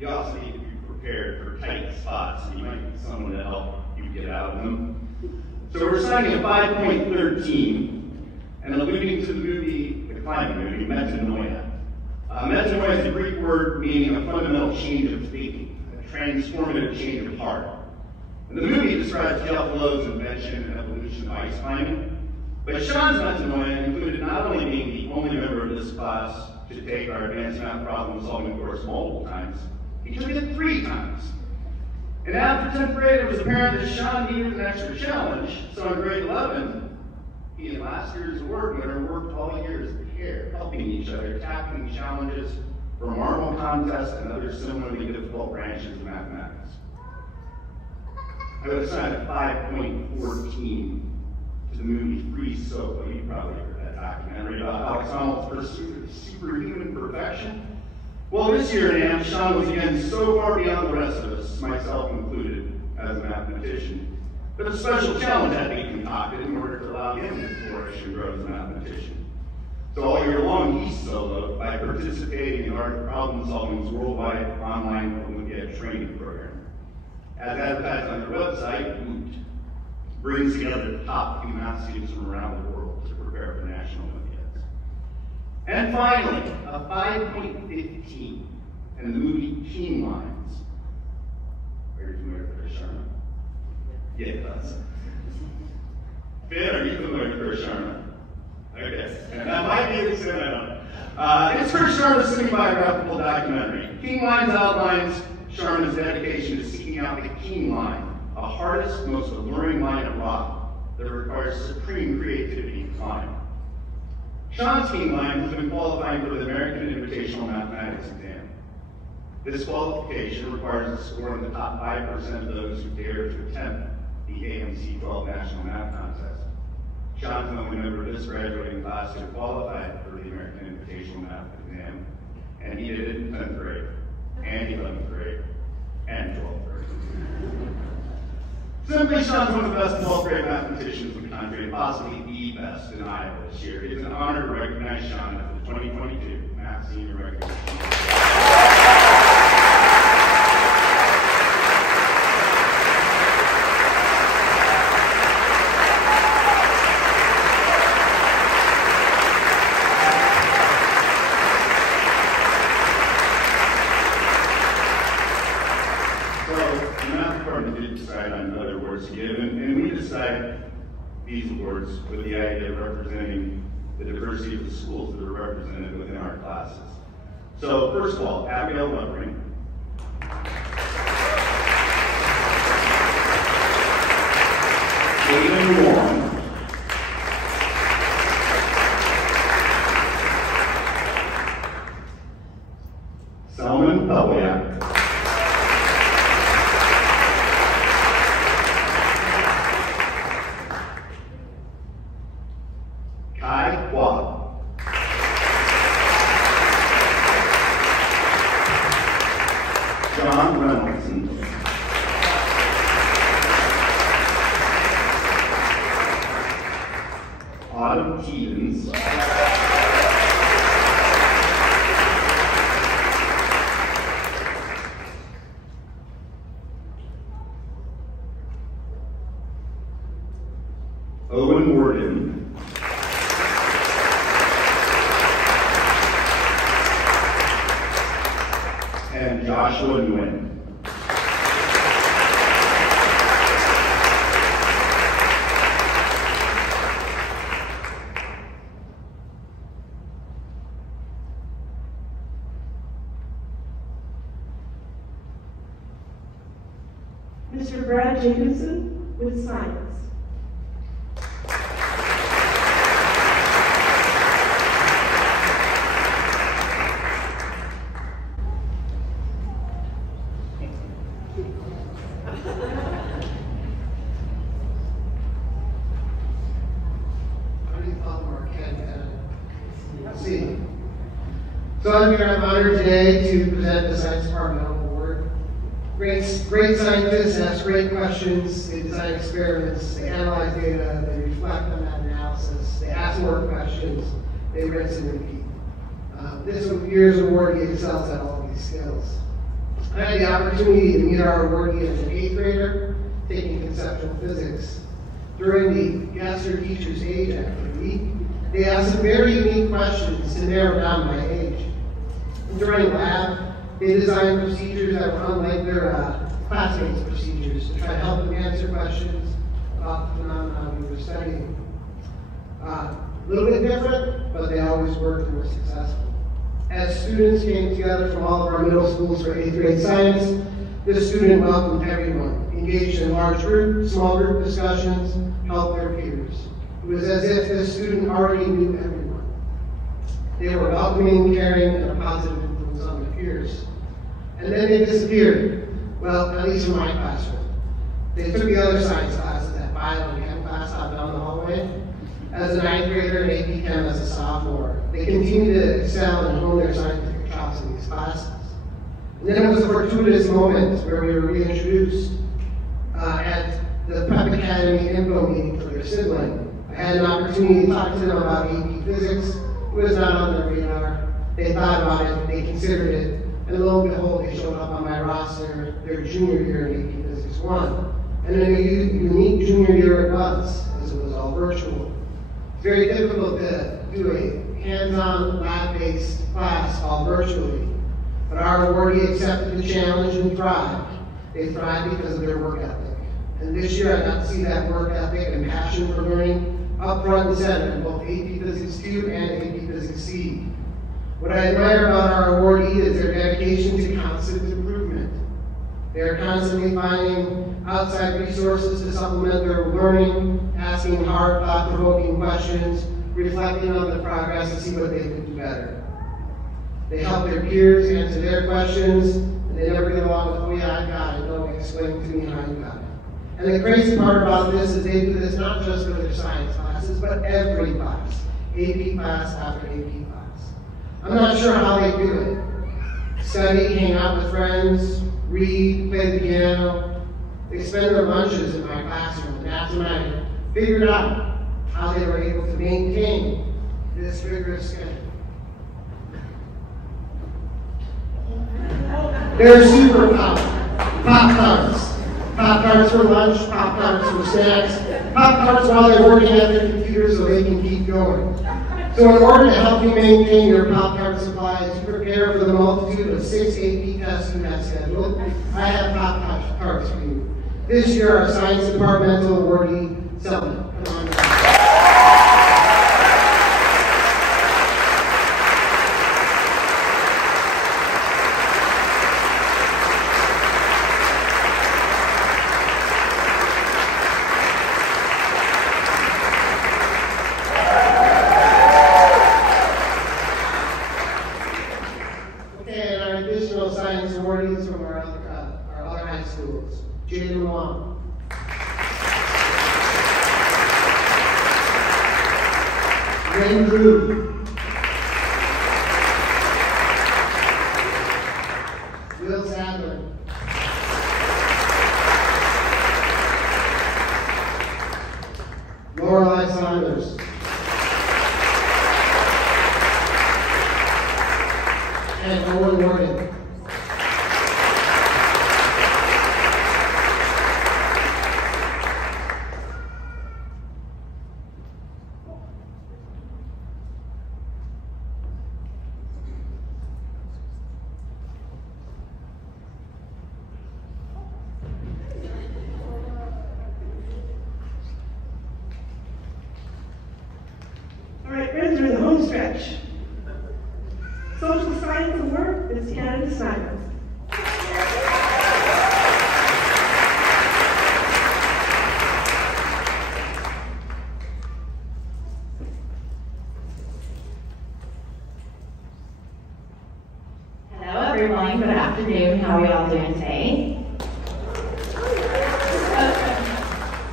You also need to be prepared for tight spots, and you might need someone to help you get out of them. So we're assigning a 5.13 and alluding to the movie, the climbing movie, metanoia. Metanoia is a Greek word meaning a fundamental change of thinking, a transformative change of heart. And the movie describes Jeff Lowe's invention and evolution of ice climbing, but Sean's metanoia included not only being the only member of this class to take our advanced math problem solving course multiple times, he took it 3 times. And after 10th grade, it was apparent that Sean needed an extra challenge, so in grade 11, he and last year's award winner worked all year as a pair, helping each other, tackling challenges from marble contests and other similarly difficult branches of mathematics. I would assign a 5.14 to the movie Free Solo. You probably heard that. documentary about Alex Honnold's pursuit of superhuman perfection. Well, this year in AMP, Sean was again so far beyond the rest of us, myself included, as a mathematician, that a special challenge had to be concocted in order to allow him to flourish and grow as a mathematician. So all year long, he soloed by participating in Art Problem Solving's worldwide online Olympiad training program. As advertised on their website, WOOT brings together the top few math students from around the world to prepare for national Olympiads. And finally, a 5.15 in the movie Keen Lines. Are you familiar with Chris Sharma? Yeah, that's it. Ben, are you familiar with Chris Sharma? Okay, and that might be the extent I don't know. It's Chris Sharma's semi-biographical documentary. Keen Lines outlines Sharma's dedication to seeking out the keen line, the hardest, most alluring line of rock that requires supreme creativity to climb. Sean's keen line has been qualifying for the American Invitational Mathematics exam. This qualification requires a score in the top 5% of those who dare to attempt the AMC 12 National Math Contest. Sean's the only member of this graduating class who qualified for the American Invitational Math exam, and he did it in 10th grade, and 11th grade, and 12th grade. Simply, Sean's one of the best 12th grade mathematicians in the country, and possibly the best in Iowa this year. It is an honor to recognize Sean as the 2022 Math Senior Recognition. And we decide these awards with the idea of representing the diversity of the schools that are represented within our classes. So first of all, Abigail Lovering. William Warren. Selman Pelwiak. Owen Worden. And Joshua Nguyen. Mr. Brad Jacobson with science. So I'm here, I'm honored today to present the Science Departmental Award. Great scientists ask great questions, they design experiments, they analyze data, they reflect on that analysis, they ask more questions, they rinse and repeat. This year's awardee excels at all of these skills. I had the opportunity to meet our awardee as an 8th grader, taking conceptual physics. During the Guest or Teacher's Age activity, they asked some very unique questions to narrow down my age. During lab, they designed procedures that were unlike their classmates' procedures to try to help them answer questions about the phenomenon we were studying. A little bit different, but they always worked and were successful. As students came together from all of our middle schools for 8th grade science, this student welcomed everyone, engaged in large group, small group discussions, helped their peers. It was as if this student already knew everyone. They were welcoming, caring, and a positive influence on their peers. And then they disappeared. Well, at least in my classroom. They took the other science classes, that bio and chem class out down the hallway. as a ninth grader and AP Chem as a sophomore. They continue to excel and hone their scientific chops in these classes. And then it was a fortuitous moment where we were reintroduced at the Prep Academy info meeting for their sibling. I had an opportunity to talk to them about AP Physics. It was not on their radar. They thought about it, they considered it, and lo and behold, they showed up on my roster their junior year in AP Physics 1. And then a unique junior year it was, as it was all virtual. It's very difficult to do a hands-on, lab-based class all virtually. But our awardee accepted the challenge and thrived. They thrived because of their work ethic. And this year I got to see that work ethic and passion for learning up front and center in both AP Physics 2 and AP Physics C. What I admire about our awardee is their dedication to constant improvement. They are constantly finding outside resources to supplement their learning, asking hard, thought-provoking questions, reflecting on the progress to see what they can do better. They help their peers answer their questions, and they never get along with, oh yeah, I got it, no, explain to me how you got it. And the crazy part about this is they do this not just for their science classes, but every class, AP class after AP class. I'm not sure how they do it. Study, hang out with friends, read, play the piano. They spend their lunches in my classroom, and that's when I figured out how they were able to maintain this rigorous schedule. They're superpower. Pop-Tarts. Pop-Tarts for lunch, Pop-Tarts for snacks, Pop-Tarts while they're working at their computer so they can keep going. So in order to help you maintain your Pop-Tart supplies, you prepare for the multitude of 6 AP tests you have scheduled. I have Pop-Tarts for you. This year, our Science Departmental Awardee, Selma. Come on down. Social Science Award is Canada Snyder. Hello everyone, good afternoon. How are we all doing today?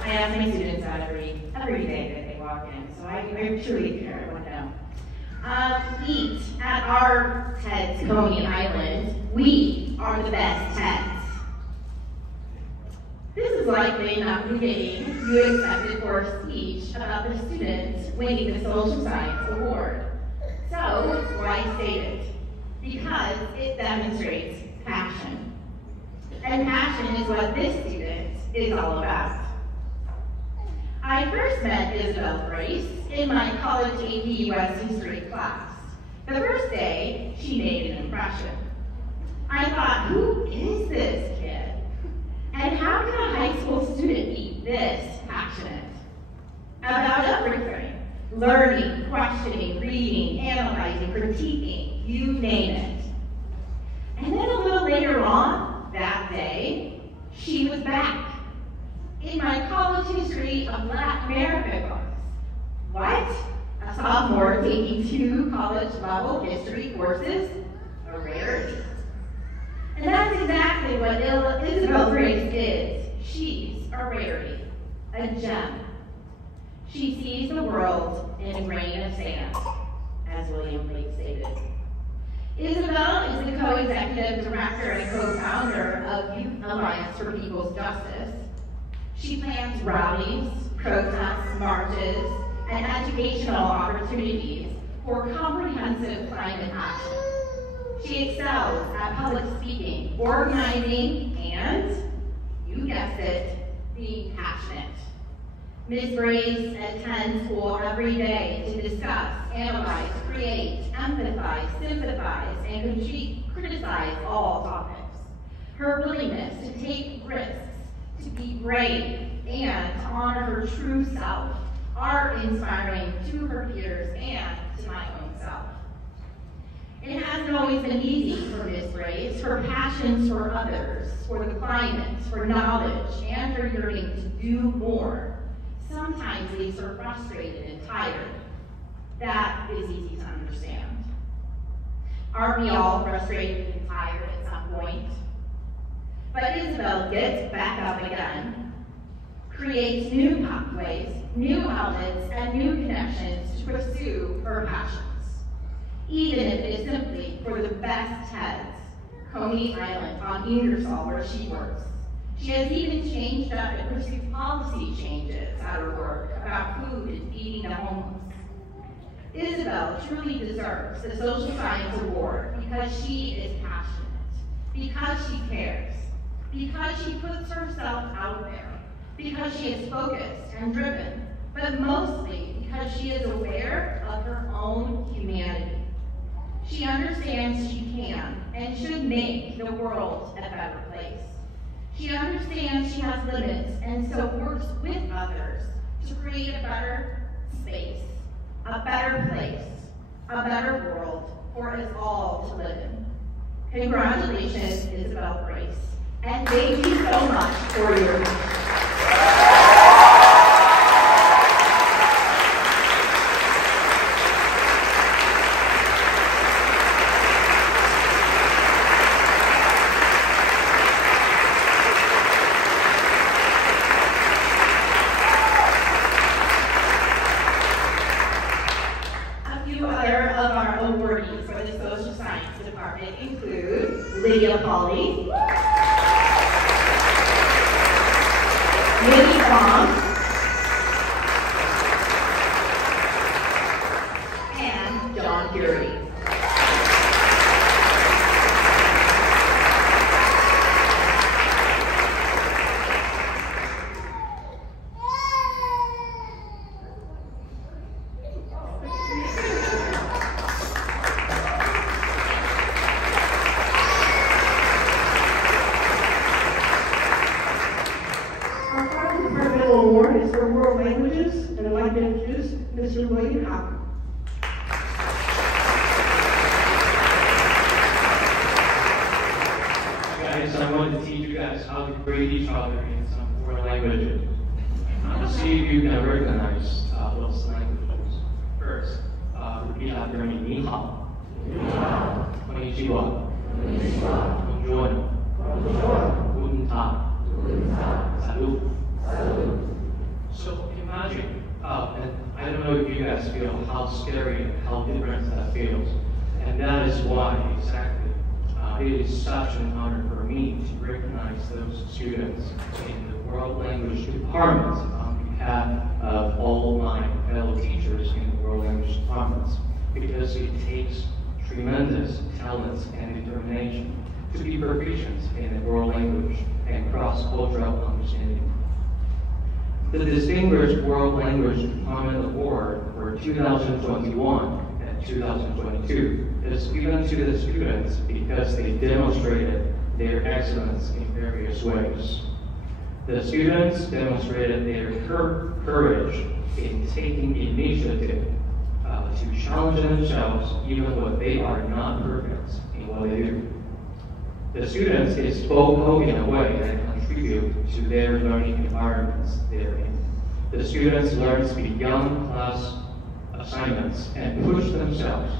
I ask my students out every day that they walk in, so I truly care. I want to know. Eat at our TEDS Coney Island. We are the best TEDs. This is likely not the game you accepted for a speech about the students winning the Social Science Award. So, why state it? Because it demonstrates passion. And passion is what this student is all about. I first met Isabel Grace in my college AP US History class. The first day, she made an impression. I thought, who is this kid? And how can a high school student be this passionate? About everything. Learning, questioning, reading, analyzing, critiquing, you name it. And then a little later on, that day, she was back. In my college history of Latin America class. What? A sophomore taking 2 college-level history courses? A rarity. And that's exactly what Isabel Grace is. She's a rarity, a gem. She sees the world in a grain of sand, as William Blake stated. Isabel is the co-executive director and co-founder of Youth Alliance for People's Justice. She plans rallies, protests, marches, and educational opportunities for comprehensive climate action. She excels at public speaking, organizing, and, you guessed it, being passionate. Ms. Brace attends school every day to discuss, analyze, create, empathize, sympathize, and criticize all topics. Her willingness to take risks, to be brave, and to honor her true self are inspiring to her peers and to my own self. It hasn't always been easy for Ms. Brace. Her passions for others, for the climate, for knowledge, and her yearning to do more sometimes leaves her frustrated and tired. That is easy to understand. Aren't we all frustrated and tired at some point? But Isabel gets back up again, creates new pathways, new outlets, and new connections to pursue her passions, even if it is simply for the best heads, Coney Island on Ingersoll, where she works. She has even changed up and pursued policy changes at her work about food and feeding the homeless. Isabel truly deserves the Social Science Award because she is passionate, because she cares, because she puts herself out there, because she is focused and driven, but mostly because she is aware of her own humanity. She understands she can and should make the world a better place. She understands she has limits and so works with others to create a better space, a better place, a better world for us all to live in. Congratulations, Isabel Brace, and thank you so much for your to be proficient in the world language and cross-cultural understanding. The Distinguished World Language Department Award for 2021 and 2022 is given to the students because they demonstrated their excellence in various ways. The students demonstrated their courage in taking initiative to challenge themselves even when they are not perfect in what they do. The students spoke in a way that contribute to their learning environments they're in. The students learn beyond class assignments and push themselves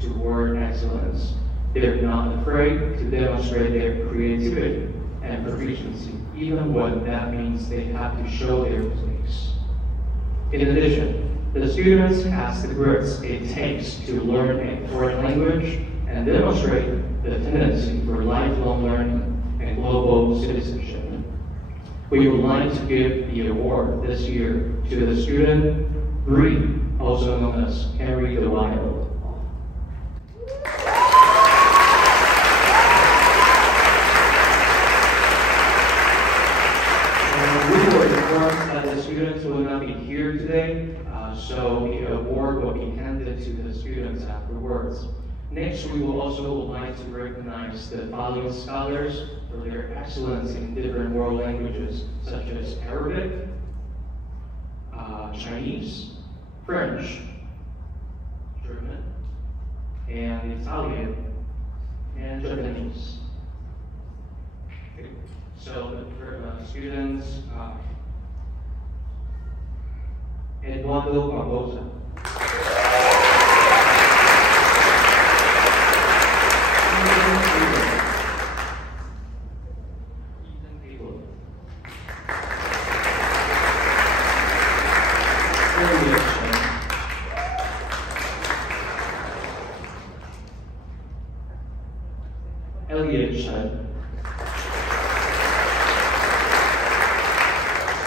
toward excellence. They're not afraid to demonstrate their creativity and proficiency, even when that means they have to show their mistakes. In addition, the students has the grit it takes to learn a foreign language and demonstrate the tendency for lifelong learning and global citizenship. We would like to give the award this year to the student Bree, also known as Henry the Wild. We were informed that the students will not be here today, so the award will be handed to the students afterwards. Next, we will also like to recognize the following scholars for their excellence in different world languages, such as Arabic, Chinese, French, German, and Italian, and Japanese. Okay. So the students, Eduardo Barbosa. Elliot Chen.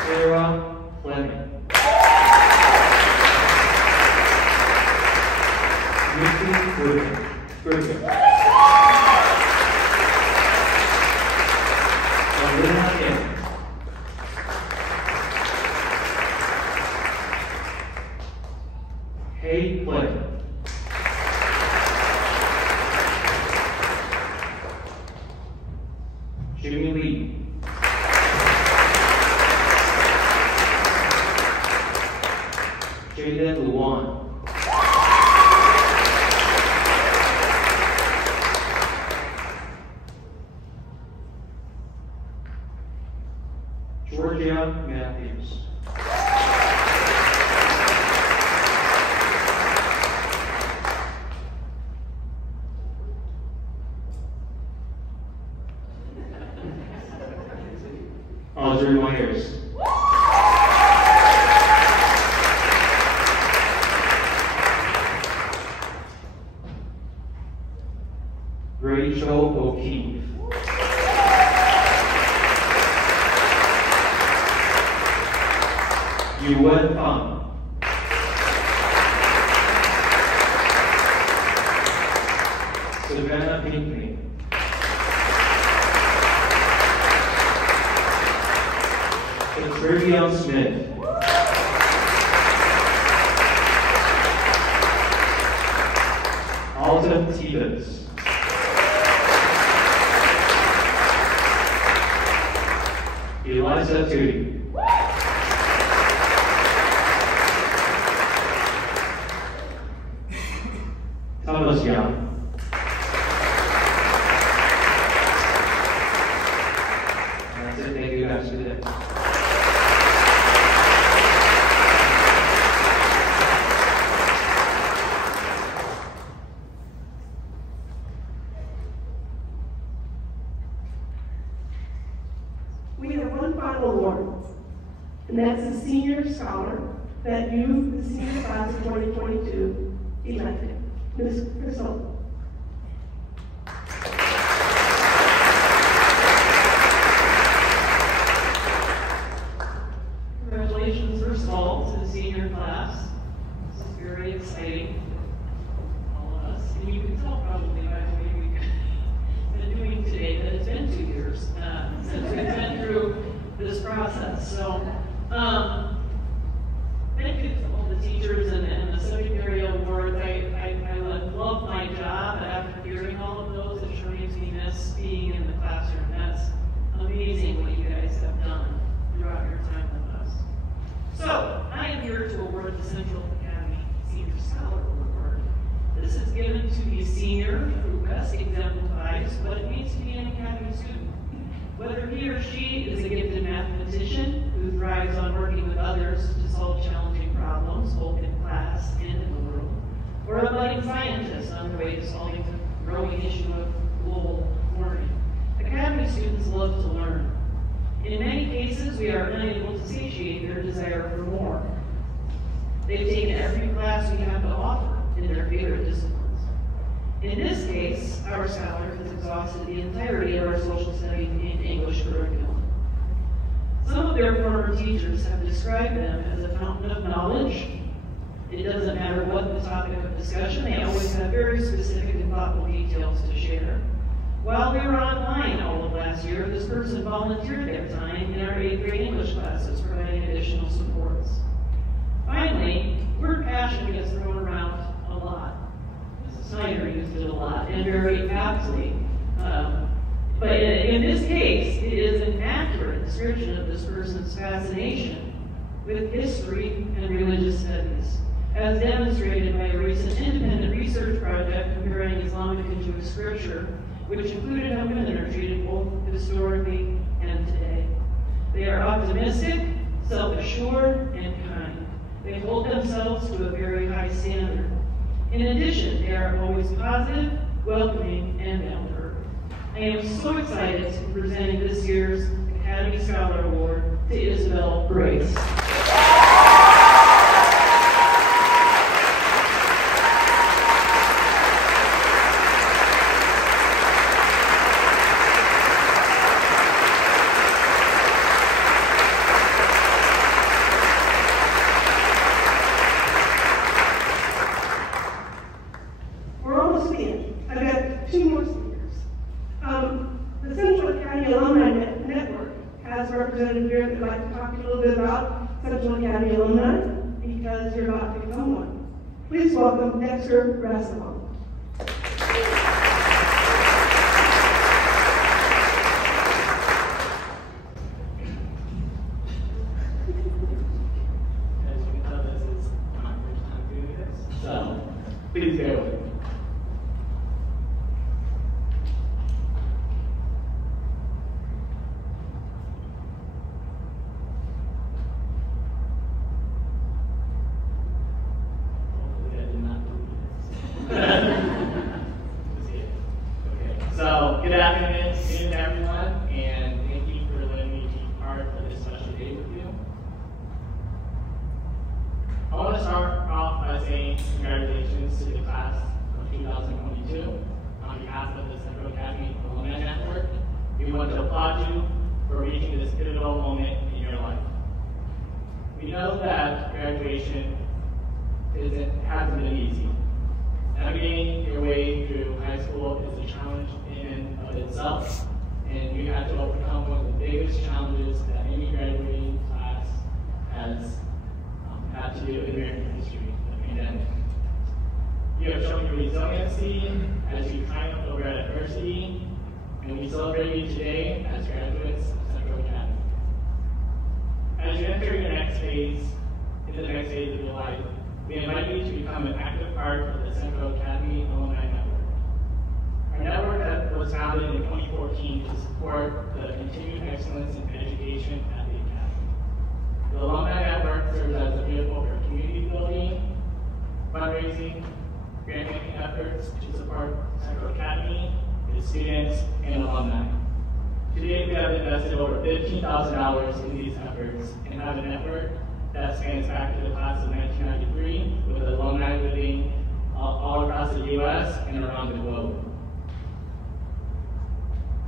Sarah Fleming. Nikki Griffin. Alina Kim. Hay Flynn. Jimmy Lee. Jaden Luan. Georgia Matthews. Audrey Myers. Rachel O'Keefe. Yuan Fang. Savannah Pinckney. Trivian Smith. Alton Stevens. Eliza Tootie. Thomas Young. That's it. Thank you guys for today. We have one final award, and that's the senior scholar that you, the senior class of 2022, elected. Ms. Crystal. Congratulations, first of all, to the senior class. This is very exciting, all of us. And you can tell probably by the way we've been doing today that it's been 2 years since we've been through this process. So, thank you to all the teachers and the subject area awards. I love my job, but after hearing all of those, it sure makes me miss being in the classroom. That's amazing what you guys have done throughout your time with us. So, I am here to award the Central Academy Senior Scholar Award. This is given to the senior who best exemplifies what it means to be an Academy student. Whether he or she is a gifted mathematician who thrives on working with others to solve challenging problems, both in class and in the world, or a budding scientist on their way to solving the growing issue of global warming. Academy students love to learn. In many cases, we are unable to satiate their desire for more. They've taken every class we have to offer in their favorite disciplines. In this case, our scholar has exhausted the entirety of our social studies and English curriculum. Some of their former teachers have described them as a fountain of knowledge. It doesn't matter what the topic of discussion, they always have very specific and thoughtful details to share. While we were online all of last year, this person volunteered their time in our 8th grade English classes, providing additional supports. Finally, word passion gets thrown around a lot. Mrs. Snyder used it a lot, and very aptly. But in this case, it is an accurate description of this person's fascination with history and religious studies, as demonstrated by a recent independent research project comparing Islamic and Jewish scripture, which included how women are treated both historically and today. They are optimistic, self-assured, and kind. They hold themselves to a very high standard. In addition, they are always positive, welcoming, and down to earth. I am so excited to be presenting this year's Academy Scholar Award to Isabel Brace. We're almost at the end. I've got 2 more speakers. The Central Academy Alumni Network has a representative here that would like to talk to you a little bit about Central Academy alumni, because you're about to become one. Please welcome Dexter Rassilon. As you can tell, this is my first time doing this, so please bear with me. Hopefully I did not do this. Okay, so good afternoon to everyone, and thank you for letting me be part of this special day with you. I want to start off by saying congratulations to the class of 2022 on behalf of the Central Academy Alumni Network. We want to applaud you for reaching this pivotal moment in your life. We know that graduation hasn't been easy. Navigating your way through high school is a challenge in and of itself, and you have to overcome one of the biggest challenges that any graduating class has had to do in American history, the pandemic. You have shown your resiliency as you triumph over adversity, and we celebrate you today as graduates of Central Academy. As you enter your next phase, into the next phase of your life, we invite you to become an active part of the Central Academy Alumni Network. Our network that was founded in 2014 to support the continued excellence in education at the Academy. The Alumni Network serves as a vehicle for community building, fundraising, grant-making efforts to support Central Academy, its students, and alumni. Today, we have invested over $15,000 in these efforts and have a network that spans back to the class of 1993, with alumni living all across the U.S. and around the globe.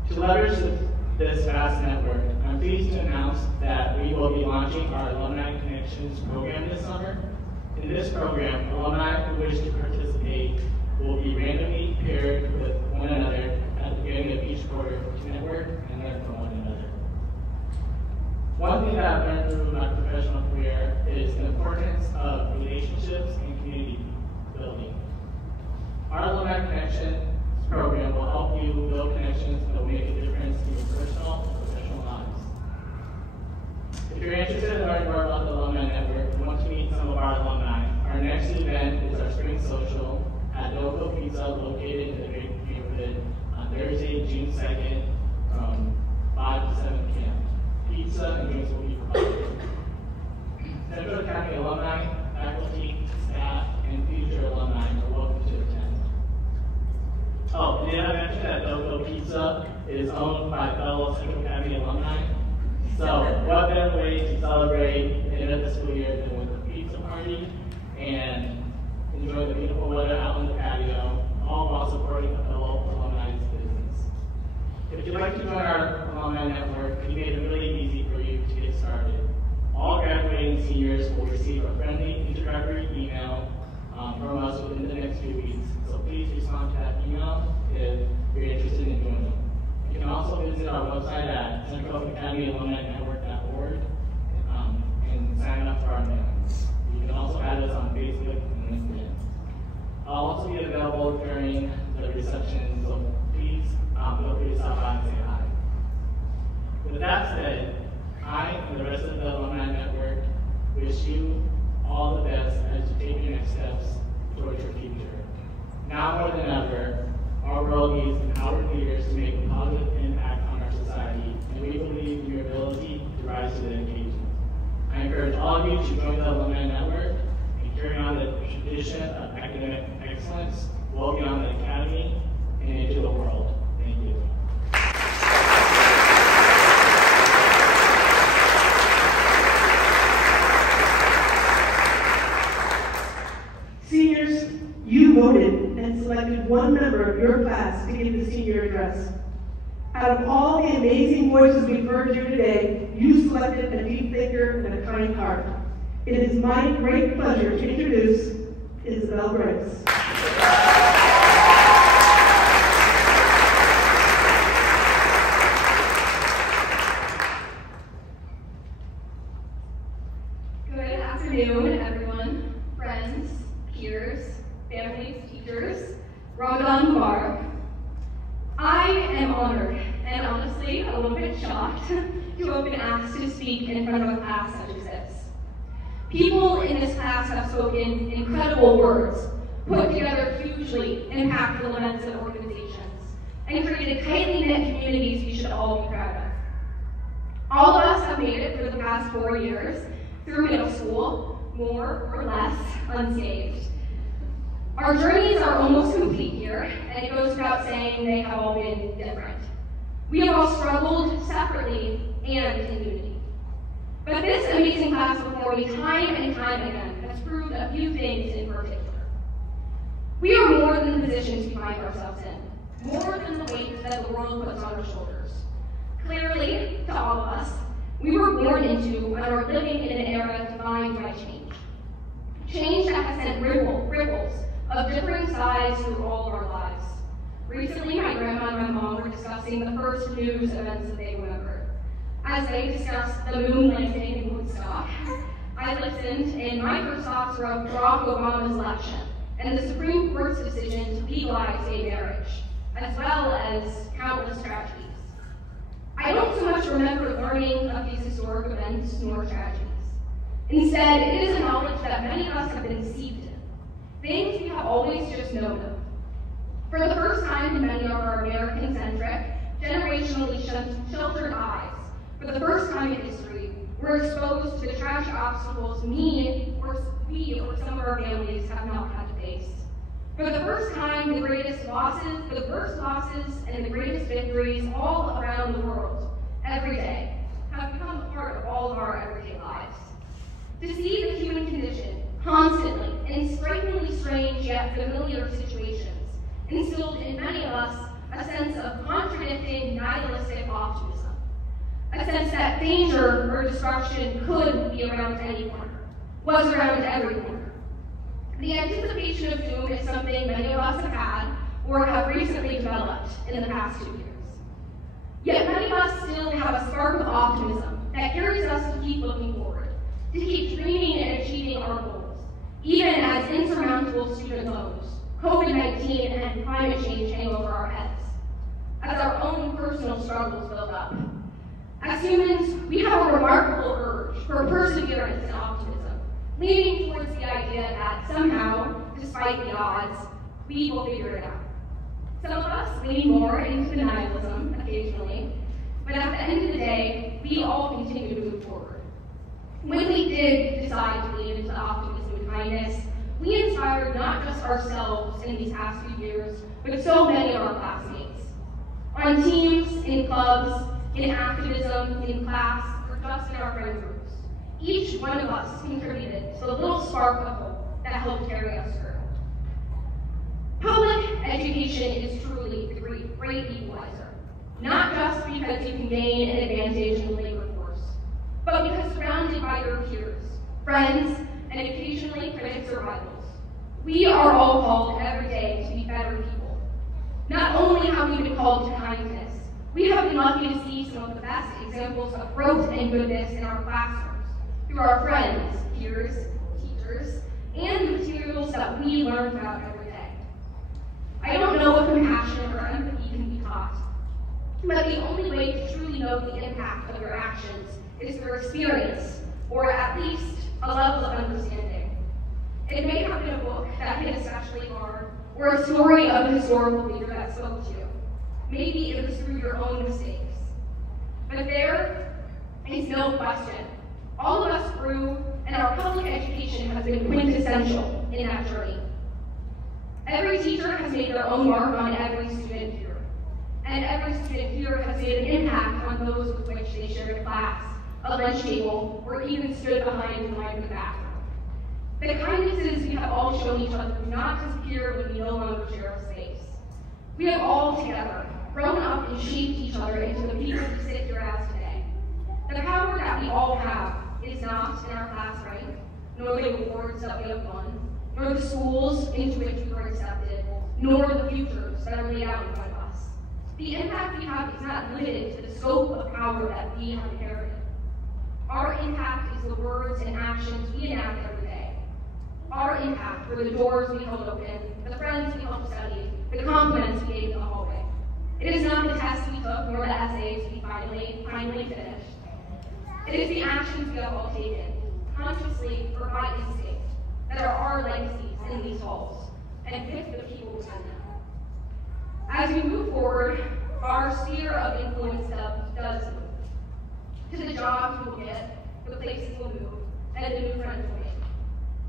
To leverage this vast network, I'm pleased to announce that we will be launching our Alumni Connections program this summer. In this program, alumni who wish to participate will be randomly paired with one another at the beginning of each quarter to network and learn from one another. One thing that I've learned through my professional career is the importance of relationships and community building. Our Alumni Connections program will help you build connections that will make a difference in your personal and professional lives. If you're interested in learning more about the Alumni Network and want to meet some of our alumni, our next event is our Spring Social at Local Pizza, located in the Great neighborhood on Thursday, June 2nd, from 5 to 7 p.m. Pizza and drinks will be provided. Central Academy alumni, faculty, staff, and future alumni are welcome to attend. Oh, and did I mention that Local Pizza is owned by fellow Central Academy alumni? So, what better way to celebrate the end of the school year than with a pizza party? and enjoy the beautiful weather out on the patio, all while supporting a fellow alumni's business. If you'd like to join our alumni network, we made it really easy for you to get started. All graduating seniors will receive a friendly introductory email from us within the next few weeks. So please respond to that email if you're interested in joining. You can also visit our website at centralacademyalumninetwork.org and sign up for our mailings. You can also add us on Facebook and LinkedIn. I'll also be available during the reception, so please feel free to stop by and say hi. With that said, I and the rest of the Alumni Network wish you all the best as you take your next steps towards your future. Now more than ever, our world needs empowered leaders to make a positive impact on our society, and we believe in your ability to rise to the occasion. I encourage all of you to join the Alumni Network and carry on the tradition of academic excellence well beyond the academy and into the world. Thank you. Seniors, you voted and selected one member of your class to give the senior address. Out of all the amazing voices we've heard here today, you selected a deep thinker and a kind heart. It is my great pleasure to introduce Isabel Grace. Good afternoon, everyone, friends, peers, families, teachers, Ramadan Mubarak. I am honored and honestly a little bit shocked to have been asked to speak in front of a class such as this. People in this class have spoken incredible words, put together hugely impactful events and organizations, and created tightly knit communities we should all be proud of. All of us have made it through the past 4 years, through middle school, more or less unscathed. Our journeys are almost complete here, and it goes without saying they have all been different. We have all struggled separately and in unity. But this amazing class before me, time and time again, has proved a few things in particular. We are more than the positions we find ourselves in, more than the weight that the world puts on our shoulders. Clearly, to all of us, we were born into and are living in an era defined by change. Change that has sent ripples of differing size through all of our lives. Recently, my grandma and my mom were discussing the first news events that they remembered. As they discussed the moon landing in Woodstock, I listened, and my first thoughts were of Barack Obama's election and the Supreme Court's decision to legalize gay marriage, as well as countless tragedies. I don't so much remember learning of these historic events nor tragedies. Instead, it is a knowledge that many of us have been deceived in, things we have always just known of. For the first time in many of our American-centric, generationally sheltered eyes, for the first time in history, we're exposed to the tragic obstacles we or some of our families have not had to face. For the first time, the greatest losses, the worst losses, and the greatest victories all around the world, every day, have become a part of all of our everyday lives. To see the human condition, constantly, in strikingly strange yet familiar situations, instilled in many of us a sense of contradicting nihilistic optimism. A sense that danger or destruction could be around any corner, was around every corner. The anticipation of doom is something many of us have had or have recently developed in the past 2 years. Yet many of us still have a spark of optimism that carries us to keep looking forward, to keep dreaming and achieving our goals, even as insurmountable student loans, COVID-19 and climate change hang over our heads, as our own personal struggles build up. As humans, we have a remarkable urge for perseverance and optimism, leaning towards the idea that somehow, despite the odds, we will figure it out. Some of us lean more into nihilism occasionally, but at the end of the day, we all continue to move forward. When we did decide to lean into optimism and kindness, we inspired not just ourselves in these past few years, but so many of our classmates. On teams, in clubs, in activism, in class, or just in our friend groups. Each one of us contributed to the little spark of hope that helped carry us through. Public education is truly the great equalizer, not just because you can gain an advantage in the labor force, but because surrounded by your peers, friends, and occasionally critics or rivals, we are all called every day to be better people. Not only have we been called to kindness, we have been lucky to see some of the best examples of growth and goodness in our classrooms, through our friends, peers, teachers, and the materials that we learn about every day. I don't know if compassion or empathy can be taught, but the only way to truly know the impact of your actions is through experience, or at least a level of understanding. It may have been a book that hit especially hard, or a story of a historical leader that spoke to you. Maybe it was through your own mistakes. But there is no question. All of us grew, and our public education has been quintessential in that journey. Every teacher has made their own mark on every student here. And every student here has made an impact on those with which they shared a class, a lunch table, or even stood behind in line in the bathroom. The kindnesses we have all shown each other do not disappear when we no longer share a space. We have all together grown up and shaped each other into the people we sit here as today. The power that we all have is not in our class rank, nor the awards that we have won, nor the schools into which we were accepted, nor the futures that are laid out in front of us. The impact we have is not limited to the scope of power that we have inherited. Our impact is the words and actions we enact every day. Our impact were the doors we held open, the friends we helped study, the compliments we gave in the hallway. It is not the tests we took, nor the essays we finally finished. It is the actions we have all taken, consciously or by instinct, that are our legacies in these halls, and with the people within them. As we move forward, our sphere of influence does move. To the jobs we will get, the places we'll move, and the new friends we'll make.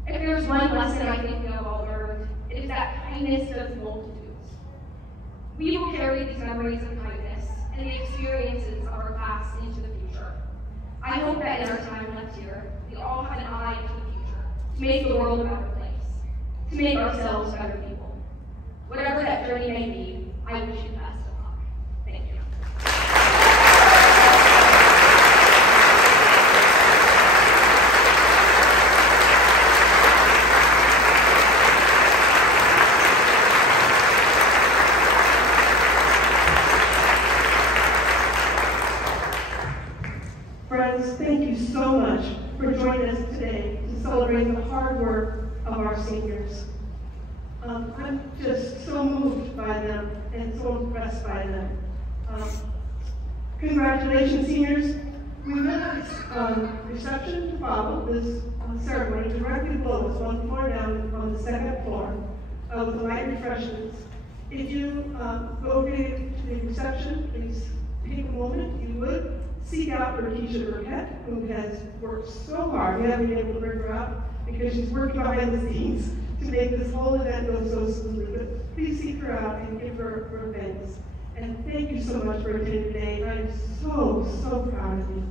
If there's one lesson I think we have all learned, it is that kindness does multitudes. We will carry these memories of kindness and the experiences of our class into the future. I hope that in our time left here, we all have an eye to the future, to make the world a better place, to make ourselves better people. Whatever that journey may be, I wish you best of luck. Thank you. Friends, thank you so much for joining us today to celebrate the hard work of our seniors. I'm just so moved by them and so impressed by them. Congratulations, seniors. We will have a reception to follow this ceremony directly below us, one floor down on the second floor, with the light refreshments. If you go over to the reception, please take a moment, if you would. Seek out Keisha Burkett, who has worked so hard. We haven't been able to bring her out because she's working behind the scenes to make this whole event go so smoothly. But please seek her out and give her thanks. And thank you so much for attending today. I am so, so proud of you.